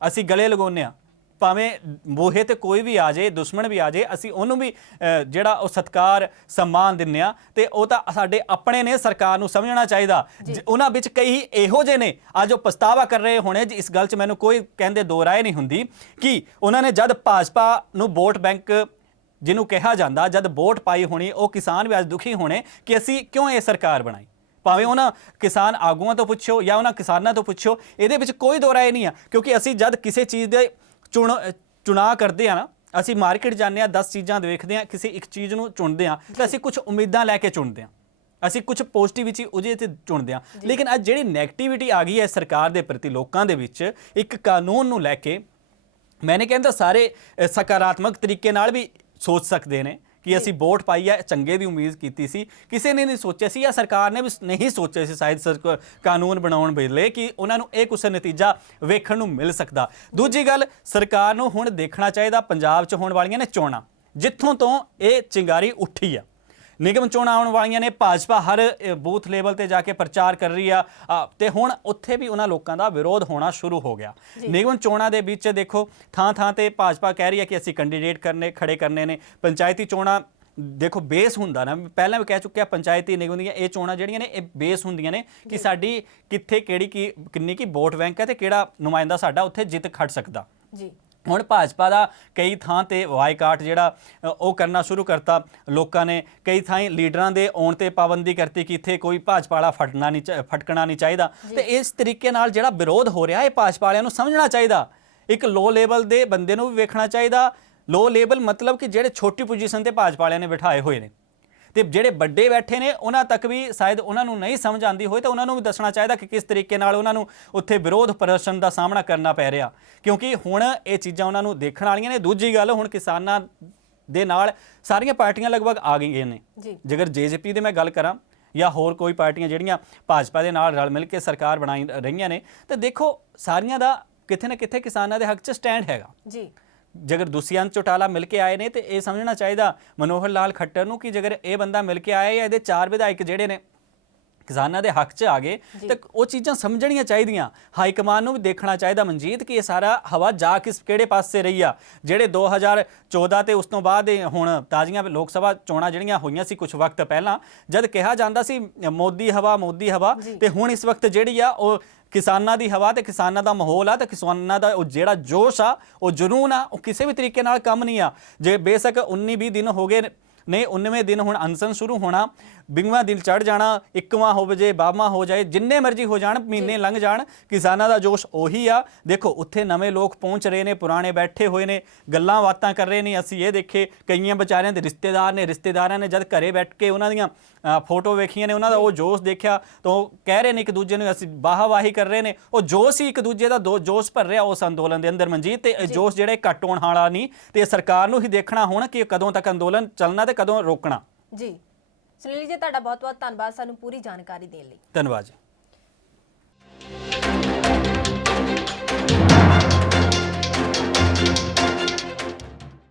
ਅਸੀਂ ਗਲੇ ਲਗਾਉਂਦੇ ਹਾਂ। ਭਾਵੇਂ ਮੋਹੇ ਤੇ ਕੋਈ ਵੀ ਆ ਜਾਏ, ਦੁਸ਼ਮਣ ਵੀ ਆ ਜਾਏ, ਅਸੀਂ ਉਹਨੂੰ ਵੀ ਜਿਹੜਾ ਉਹ ਸਤਿਕਾਰ ਸਨਮਾਨ ਦਿੰਦੇ ਹਾਂ। ਤੇ ਉਹ ਤਾਂ ਸਾਡੇ ਆਪਣੇ ਨੇ, ਸਰਕਾਰ ਨੂੰ ਸਮਝਣਾ ਚਾਹੀਦਾ। ਉਹਨਾਂ ਵਿੱਚ ਕਈ ਇਹੋ ਜਿਹੇ ਨੇ ਅੱਜ ਉਹ ਪਛਤਾਵਾ ਕਰ ਰਹੇ ਹੋਣੇ। ਇਸ ਗੱਲ 'ਚ ਮੈਨੂੰ ਕੋਈ ਕਹਿੰਦੇ ਦੋ ਰਾਏ ਨਹੀਂ ਹੁੰਦੀ ਕਿ ਉਹਨਾਂ ਨੇ ਜਦ ਭਾਜਪਾ ਨੂੰ ਵੋਟ ਬੈਂਕ ਜਿਹਨੂੰ ਕਿਹਾ ਜਾਂਦਾ, ਜਦ ਵੋਟ ਪਾਈ ਹੋਣੀ, ਉਹ ਕਿਸਾਨ ਵੀ ਅੱਜ ਦੁਖੀ ਹੋਣੇ ਕਿ ਅਸੀਂ ਕਿਉਂ ਇਹ ਸਰਕਾਰ ਬਣਾਈ। ਭਾਵੇਂ ਉਹਨਾਂ ਕਿਸਾਨ ਆਗੂਆਂ ਤੋਂ ਪੁੱਛੋ ਜਾਂ ਉਹਨਾਂ ਕਿਸਾਨਾਂ ਤੋਂ ਪੁੱਛੋ, ਇਹਦੇ ਵਿੱਚ ਕੋਈ ਦੋ ਰਾਏ ਨਹੀਂ ਆ। ਕਿਉਂਕਿ ਅਸੀਂ ਜਦ ਕਿਸੇ ਚੀਜ਼ ਦੇ ਚੁਣਾਵ ਕਰਦੇ ਆ ਨਾ, ਅਸੀਂ ਮਾਰਕੀਟ ਜਾਂਦੇ ਹਾਂ, 10 ਚੀਜ਼ਾਂ ਦੇਖਦੇ ਹਾਂ, ਕਿਸੇ ਇੱਕ ਚੀਜ਼ ਨੂੰ ਚੁਣਦੇ ਹਾਂ ਤਾਂ ਅਸੀਂ ਕੁਝ ਉਮੀਦਾਂ ਲੈ ਕੇ ਚੁਣਦੇ ਹਾਂ, ਅਸੀਂ ਕੁਝ ਪੋਜ਼ਿਟਿਵਿਟੀ ਉਹਦੇ 'ਤੇ ਚੁਣਦੇ ਹਾਂ। ਲੇਕਿਨ ਅੱਜ ਜਿਹੜੀ ਨੈਗੇਟਿਵਿਟੀ ਆ ਗਈ ਹੈ ਸਰਕਾਰ ਦੇ ਪ੍ਰਤੀ ਲੋਕਾਂ ਦੇ ਵਿੱਚ, ਇੱਕ ਕਾਨੂੰਨ ਨੂੰ ਲੈ ਕੇ, ਮੈਂ ਨਹੀਂ ਕਹਿੰਦਾ ਸਾਰੇ ਸਕਾਰਾਤਮਕ ਤਰੀਕੇ ਨਾਲ ਵੀ ਸੋਚ ਸਕਦੇ ਨੇ ਕਿ ਅਸੀਂ ਵੋਟ ਪਾਈ ਹੈ, ਚੰਗੇ ਦੀ ਉਮੀਦ ਕੀਤੀ ਸੀ। ਕਿਸੇ ਨੇ ਨਹੀਂ ਸੋਚਿਆ ਸੀ ਜਾਂ ਸਰਕਾਰ ਨੇ ਵੀ ਨਹੀਂ ਸੋਚਿਆ ਸੀ ਸ਼ਾਇਦ ਕਾਨੂੰਨ ਬਣਾਉਣ ਵੇਲੇ ਕਿ ਉਹਨਾਂ ਨੂੰ ਇਹ ਕੁਛ ਨਤੀਜਾ ਵੇਖਣ ਨੂੰ ਮਿਲ ਸਕਦਾ। ਦੂਜੀ ਗੱਲ, ਸਰਕਾਰ ਨੂੰ ਹੁਣ ਦੇਖਣਾ ਚਾਹੀਦਾ ਪੰਜਾਬ 'ਚ ਹੋਣ ਵਾਲੀਆਂ ਨੇ ਚੋਣਾਂ, ਜਿੱਥੋਂ ਤੋਂ ਇਹ ਚਿੰਗਾਰੀ ਉੱਠੀ ਆ। ਨਿਗਮ ਚੋਣਾਂ ਆਉਣ ਵਾਲੀਆਂ ਨੇ, ਭਾਜਪਾ ਹਰ ਬੂਥ ਲੈਵਲ ਤੇ ਜਾ ਕੇ ਪ੍ਰਚਾਰ ਕਰ ਰਹੀ ਆ ਤੇ ਹੁਣ ਉੱਥੇ ਵੀ ਉਹਨਾਂ ਲੋਕਾਂ ਦਾ ਵਿਰੋਧ ਹੋਣਾ ਸ਼ੁਰੂ ਹੋ ਗਿਆ। ਨਿਗਮ ਚੋਣਾਂ ਦੇ ਵਿੱਚ ਦੇਖੋ ਥਾਂ ਥਾਂ ਤੇ ਭਾਜਪਾ ਕਹਿ ਰਹੀ ਹੈ ਕਿ ਅਸੀਂ ਕੈਂਡੀਡੇਟ ਖੜੇ ਕਰਨੇ ਨੇ। ਪੰਚਾਇਤੀ ਚੋਣਾਂ ਦੇਖੋ ਬੇਸ ਹੁੰਦਾ ਨਾ, ਪਹਿਲਾਂ ਵੀ ਕਹਿ ਚੁੱਕਿਆ, ਪੰਚਾਇਤੀ ਨਿਗਮ ਦੀਆਂ ਇਹ ਚੋਣਾਂ ਜਿਹੜੀਆਂ ਨੇ ਇਹ ਬੇਸ ਹੁੰਦੀਆਂ ਨੇ ਕਿ ਸਾਡੀ ਕਿੱਥੇ ਕਿੰਨੀ ਕੀ ਵੋਟ ਬੈਂਕ ਹੈ ਤੇ ਕਿਹੜਾ ਨੁਮਾਇੰਦਾ ਸਾਡਾ ਉੱਥੇ ਜਿੱਤ ਖੜ ਸਕਦਾ। ਜੀ ਹੁਣ ਭਾਜਪਾ ਦਾ ਕਈ ਥਾਂ ਤੇ ਬਾਈਕਾਟ ਜਿਹੜਾ ਉਹ ਕਰਨਾ ਸ਼ੁਰੂ ਕਰਤਾ ਲੋਕਾਂ ਨੇ। ਕਈ ਥਾਂ ਲੀਡਰਾਂ ਦੇ ਆਉਣ ਤੇ ਪਾਬੰਦੀ ਕਰਤੀ ਕਿ ਇੱਥੇ ਕੋਈ ਭਾਜਪਾ ਵਾਲਾ ਫਟਕਣਾ ਨਹੀਂ ਚਾਹੀਦਾ। ਤੇ ਇਸ ਤਰੀਕੇ ਨਾਲ ਜਿਹੜਾ ਵਿਰੋਧ ਹੋ ਰਿਹਾ ਹੈ ਭਾਜਪਾ ਵਾਲਿਆਂ ਨੂੰ ਸਮਝਣਾ ਚਾਹੀਦਾ। ਇੱਕ ਲੋ ਲੈਵਲ ਦੇ ਬੰਦੇ ਨੂੰ ਵੀ ਵੇਖਣਾ ਚਾਹੀਦਾ। ਲੋ ਲੈਵਲ ਮਤਲਬ ਕਿ ਜਿਹੜੇ ਛੋਟੀ ਪੋਜੀਸ਼ਨ ਤੇ ਭਾਜਪਾ ਵਾਲਿਆਂ ਨੇ ਬਿਠਾਏ ਹੋਏ ਨੇ ਤੇ ਜਿਹੜੇ ਵੱਡੇ ਬੈਠੇ ਨੇ ਉਹਨਾਂ ਤੱਕ ਵੀ ਸ਼ਾਇਦ ਉਹਨਾਂ ਨੂੰ ਨਹੀਂ ਸਮਝ ਆਉਂਦੀ ਹੋਏ ਤਾਂ ਉਹਨਾਂ ਨੂੰ ਵੀ ਦੱਸਣਾ ਚਾਹੀਦਾ ਕਿ ਕਿਸ ਤਰੀਕੇ ਨਾਲ ਉਹਨਾਂ ਨੂੰ ਉੱਥੇ ਵਿਰੋਧ ਪ੍ਰਦਰਸ਼ਨ ਦਾ ਸਾਹਮਣਾ ਕਰਨਾ ਪੈ ਰਿਹਾ, ਕਿਉਂਕਿ ਹੁਣ ਇਹ ਚੀਜ਼ਾਂ ਉਹਨਾਂ ਨੂੰ ਦੇਖਣ ਵਾਲੀਆਂ ਨੇ। ਦੂਜੀ ਗੱਲ, ਹੁਣ ਕਿਸਾਨਾਂ ਦੇ ਨਾਲ ਸਾਰੀਆਂ ਪਾਰਟੀਆਂ ਲਗਭਗ ਆ ਗਈਆਂ ਨੇ। ਜੇਕਰ ਜੇਜੇਪੀ ਦੀ ਮੈਂ ਗੱਲ ਕਰਾਂ ਜਾਂ ਹੋਰ ਕੋਈ ਪਾਰਟੀਆਂ ਜਿਹੜੀਆਂ ਭਾਜਪਾ ਦੇ ਨਾਲ ਰਲ ਮਿਲ ਕੇ ਸਰਕਾਰ ਬਣਾਈ ਰਹੀਆਂ ਨੇ, ਤਾਂ ਦੇਖੋ ਸਾਰੀਆਂ ਦਾ ਕਿਤੇ ਨਾ ਕਿਤੇ ਕਿਸਾਨਾਂ ਦੇ ਹੱਕ 'ਚ ਸਟੈਂਡ ਹੈਗਾ। ਜੇਕਰ ਦੁਸ਼ਯੰਤ ਚੌਟਾਲਾ ਮਿਲ ਕੇ ਆਏ ਨੇ ਤੇ ਇਹ ਸਮਝਣਾ ਚਾਹੀਦਾ ਮਨੋਹਰ ਲਾਲ ਖੱਟਰ ਨੂੰ ਕਿ ਜੇਕਰ ਇਹ ਬੰਦਾ ਮਿਲ ਕੇ ਆਇਆ ਜਾਂ ਇਹਦੇ 4 ਵਿਧਾਇਕ ਜਿਹੜੇ ਨੇ ਕਿਸਾਨਾਂ ਦੇ ਹੱਕ 'ਚ ਆ ਗਏ ਤਾਂ ਉਹ ਚੀਜ਼ਾਂ ਸਮਝਣੀਆਂ ਚਾਹੀਦੀਆਂ। ਹਾਈ ਕਮਾਨ ਨੂੰ ਵੀ ਦੇਖਣਾ ਚਾਹੀਦਾ ਮਨਜੀਤ ਕਿ ਇਹ ਸਾਰਾ ਹਵਾ ਜਾ ਕਿਹੜੇ ਪਾਸੇ ਰਹੀ ਆ। ਜਿਹੜੇ 2014 ਤੇ ਉਸ ਤੋਂ ਬਾਅਦ ਹੁਣ ਤਾਜ਼ੀਆਂ ਲੋਕ ਸਭਾ ਚੋਣਾਂ ਜਿਹੜੀਆਂ ਹੋਈਆਂ ਸੀ ਕੁਝ ਵਕਤ ਪਹਿਲਾਂ, ਜਦ ਕਿਹਾ ਜਾਂਦਾ ਸੀ ਮੋਦੀ ਹਵਾ ਤੇ ਹੁਣ ਇਸ ਵਕਤ ਜਿਹੜੀ ਆ ਉਹ ਕਿਸਾਨਾਂ ਦੀ ਹਵਾ ਤੇ ਕਿਸਾਨਾਂ ਦਾ ਮਾਹੌਲ ਆ ਤੇ ਕਿਸਾਨਾਂ ਦਾ ਉਹ ਜਿਹੜਾ ਜੋਸ਼ ਆ, ਉਹ ਜਨੂਨ ਆ, ਉਹ ਕਿਸੇ ਵੀ ਤਰੀਕੇ ਨਾਲ ਕਮ ਨਹੀਂ ਆ। ਜੇ ਬੇਸ਼ੱਕ 19-20 ਦਿਨ ਹੋ ਗਏ ਨੇ, 19ਵੇਂ ਦਿਨ ਹੁਣ ਅਨਸ਼ਨ ਸ਼ੁਰੂ ਹੋਣਾ, 20ਵਾਂ ਦਿਨ ਚੜ ਜਾਣਾ, 21ਵਾਂ ਹੋ ਜਾਏ, 22ਵਾਂ ਹੋ ਜਾਏ, ਜਿੰਨੇ ਮਰਜ਼ੀ ਹੋ ਜਾਣ, ਮਹੀਨੇ ਲੰਘ ਜਾਣ, ਕਿਸਾਨਾਂ ਦਾ ਜੋਸ਼ ਉਹੀ ਆ। ਦੇਖੋ ਉੱਥੇ ਨਵੇਂ ਲੋਕ ਪਹੁੰਚ ਰਹੇ ਨੇ, ਪੁਰਾਣੇ ਬੈਠੇ ਹੋਏ ਨੇ, ਗੱਲਾਂ ਬਾਤਾਂ ਕਰ ਰਹੇ ਨੇ। ਅਸੀਂ ਇਹ ਦੇਖੇ ਕਈਆਂ ਵਿਚਾਰਿਆਂ ਦੇ ਰਿਸ਼ਤੇਦਾਰਾਂ ਨੇ ਜਦ ਘਰੇ ਬੈਠ ਕੇ ਉਹਨਾਂ ਦੀਆਂ ਫੋਟੋ ਵੇਖੀਆਂ ਨੇ, ਉਹਨਾਂ ਦਾ ਉਹ ਜੋਸ਼ ਦੇਖਿਆ ਤਾਂ ਉਹ ਕਹਿ ਰਹੇ ਨੇ ਇੱਕ ਦੂਜੇ ਨੂੰ ਅਸੀਂ ਵਾਹਵਾਹੀ ਕਰ ਰਹੇ ਨੇ। ਉਹ ਜੋਸ਼ ਹੀ ਇੱਕ ਦੂਜੇ ਦਾ ਜੋਸ਼ ਭਰ ਰਿਹਾ ਉਸ ਅੰਦੋਲਨ ਦੇ ਅੰਦਰ ਮਨਜੀਤ। ਤੇ ਜੋਸ਼ ਜਿਹੜੇ ਘੱਟ ਹੋਣ ਵਾਲਾ ਨਹੀਂ ਤੇ ਸਰਕਾਰ ਨੂੰ ਹੀ ਦੇਖਣਾ ਹੋਣਾ ਕਿ ਕਦੋਂ ਤੱਕ ਅੰਦੋਲਨ ਚੱਲਣਾ ਤੇ ਕਦੋਂ ਰੋਕਣਾ। ਜੀ ਸੁਨੀਲ ਜੀ, ਤੁਹਾਡਾ ਬਹੁਤ ਬਹੁਤ ਧੰਨਵਾਦ ਸਾਨੂੰ ਪੂਰੀ ਜਾਣਕਾਰੀ ਦੇਣ ਲਈ। ਧੰਨਵਾਦ ਜੀ।